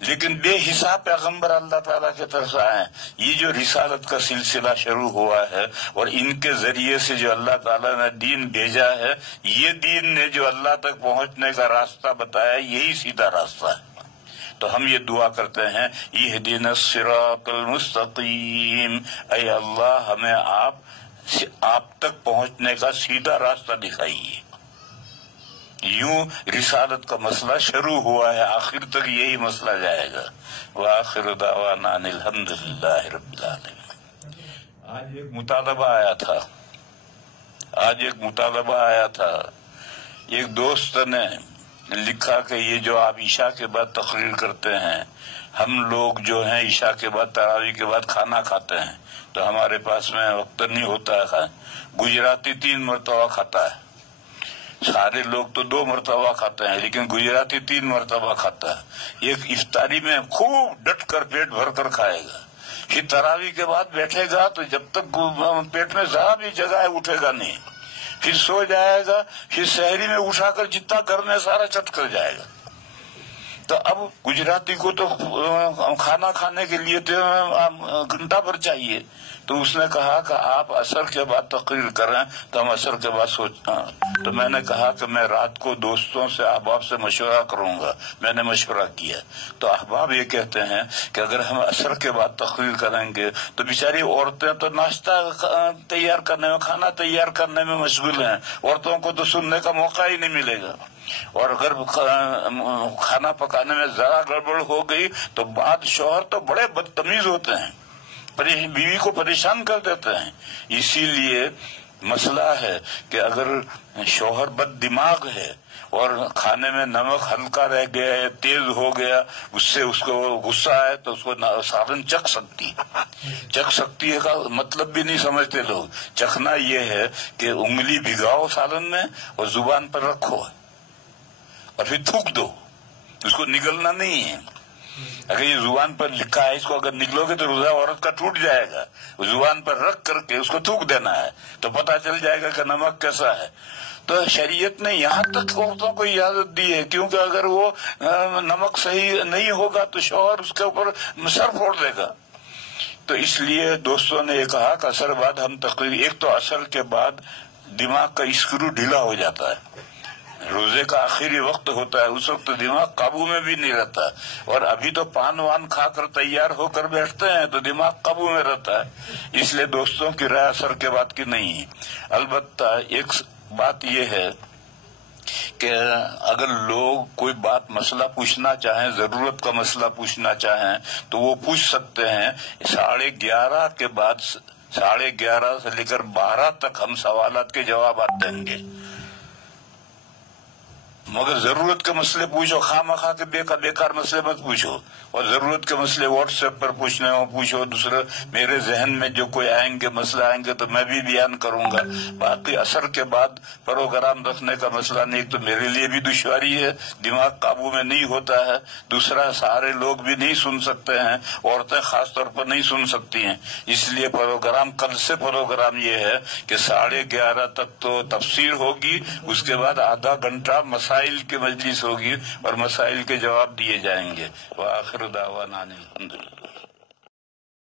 لیکن بے حساب پیغمبر اللہ تعالیٰ کی طرف سے آئے ہیں. یہ جو رسالت کا سلسلہ شروع ہوا ہے اور ان کے ذریعے سے جو اللہ تعالیٰ نے دین بھیجا ہے، یہ دین نے جو اللہ تک پہنچنے کا راستہ بتایا یہی سیدھا راستہ ہے. تو ہم یہ دعا کرتے ہیں اہدنا الصراط المستقیم، اے اللہ ہمیں آپ تک پہنچنے کا سیدھا راستہ دکھائیے. یوں رسالت کا مسئلہ شروع ہوا ہے، آخر تک یہی مسئلہ جائے گا. وآخر دعوانا ان الحمد للہ رب العالمین. آج ایک مطالبہ آیا تھا. ایک دوست نے لکھا کہ یہ جو آپ عشاء کے بعد تقریر کرتے ہیں، ہم لوگ جو ہیں عشاء کے بعد تراویح کے بعد کھانا کھاتے ہیں تو ہمارے پاس میں وقت نہیں ہوتا ہے. گجراتی 3 مرتبہ کھاتا ہے. سارے لوگ تو 2 مرتبہ کھاتے ہیں لیکن گجراتی 3 مرتبہ کھاتا ہے. ایک افطاری میں خوب ڈٹ کر پیٹ بھر کر کھائے گا، پھر تراویح کے بعد بیٹھے گا تو جب تک پیٹ میں ذرا بھی جگہ ہے اٹھے گا نہیں، پھر سو جائے گا، پھر سحری میں اٹھا کر جتنا گھر میں سارا چٹ کر جائے گا. تو اب گجراتی کو تو کھانا کھانے کے لیے گھنٹہ بھر چاہیے. تو اس نے کہا کہ آپ عصر کے بعد تقریر کریں تو ہم عصر کے بعد تو میں نے کہا کہ میں رات کو دوستوں سے احباب سے مشورہ کروں گا. میں نے مشورہ کیا تو احباب یہ کہتے ہیں کہ اگر ہم عصر کے بعد تقریر کریں گے تو بیچاری عورتیں تو ناشتہ تیار کرنے میں کھانا تیار کرنے میں مشغول ہیں، عورتوں کو تو سننے کا موقع ہی نہیں ملے گا. اور اگر کھانا پکانے میں ذرا گڑبڑ ہو گئی تو بعد شوہر تو بڑے بدتمیز ہوتے ہیں، بیوی کو پریشان کر دیتے ہیں. اسی لیے مسئلہ ہے کہ اگر شوہر بد دماغ ہے اور کھانے میں نمک ہلکا رہ گیا ہے، تیز ہو گیا، اس سے اس کو غصہ آئے تو اس کو سالن چکھ سکتی ہے کا مطلب بھی نہیں سمجھتے لوگ. چکھنا یہ ہے کہ انگلی بھگاؤ سالن میں اور زبان پر رکھو اور پھر تھوک دو، اس کو نگلنا نہیں ہے. اگر یہ زبان پر لکھا ہے اس کو اگر نگلو گے تو روزہ عورت کا ٹوٹ جائے گا. زبان پر رکھ کر کے اس کو تھوک دینا ہے تو پتہ چل جائے گا کہ نمک کیسا ہے. تو شریعت نے یہاں تک عورتوں کو اجازت دی ہے، کیونکہ اگر وہ نمک صحیح نہیں ہوگا تو شوہر اس کے اوپر سر پھوڑ دے گا. تو اس لیے دوستوں نے یہ کہا کہ عصر بعد ہم تقریر، ایک تو عصر کے بعد دماغ کا اسکرو ڈھیلا ہو جاتا ہے، روزے کا آخری وقت ہوتا ہے، اس وقت دماغ قابو میں بھی نہیں رہتا. اور ابھی تو پان وان کھا کر تیار ہو کر بیٹھتے ہیں تو دماغ قابو میں رہتا ہے. اس لیے دوستوں کی رائے عصر کے بعد کی نہیں ہے. البتہ ایک بات یہ ہے کہ اگر لوگ کوئی بات مسئلہ پوچھنا چاہیں، ضرورت کا مسئلہ پوچھنا چاہیں تو وہ پوچھ سکتے ہیں. 11:30 کے بعد 11:30 سے لے کر 12 تک ہم سوالات کے جوابات دیں گے، مگر ضرورت کے مسئلے پوچھو، خواہ مخواہ کے بیکار مسئلے مت پوچھو. اور ضرورت کے مسئلے واٹس ایپ پر پوچھنے ہو پوچھو. دوسرے میرے ذہن میں جو کوئی آئیں گے مسئلہ آئیں گے تو میں بھی بیان کروں گا. باقی عصر کے بعد پروگرام رکھنے کا مسئلہ نہیں تو میرے لیے بھی دشواری ہے، دماغ قابو میں نہیں ہوتا ہے. دوسرا سارے لوگ بھی نہیں سن سکتے ہیں، عورتیں خاص طور پر نہیں سن سکتی ہیں. اس لیے پروگرام کل سے پروگرام یہ ہے کہ 11:30 تک تو تفسیر ہوگی، اس کے بعد آدھا گھنٹہ مسائل مسائل کی مجلس ہوگی اور مسائل کے جواب دیے جائیں گے۔ وآخر دعوانا الحمدللہ۔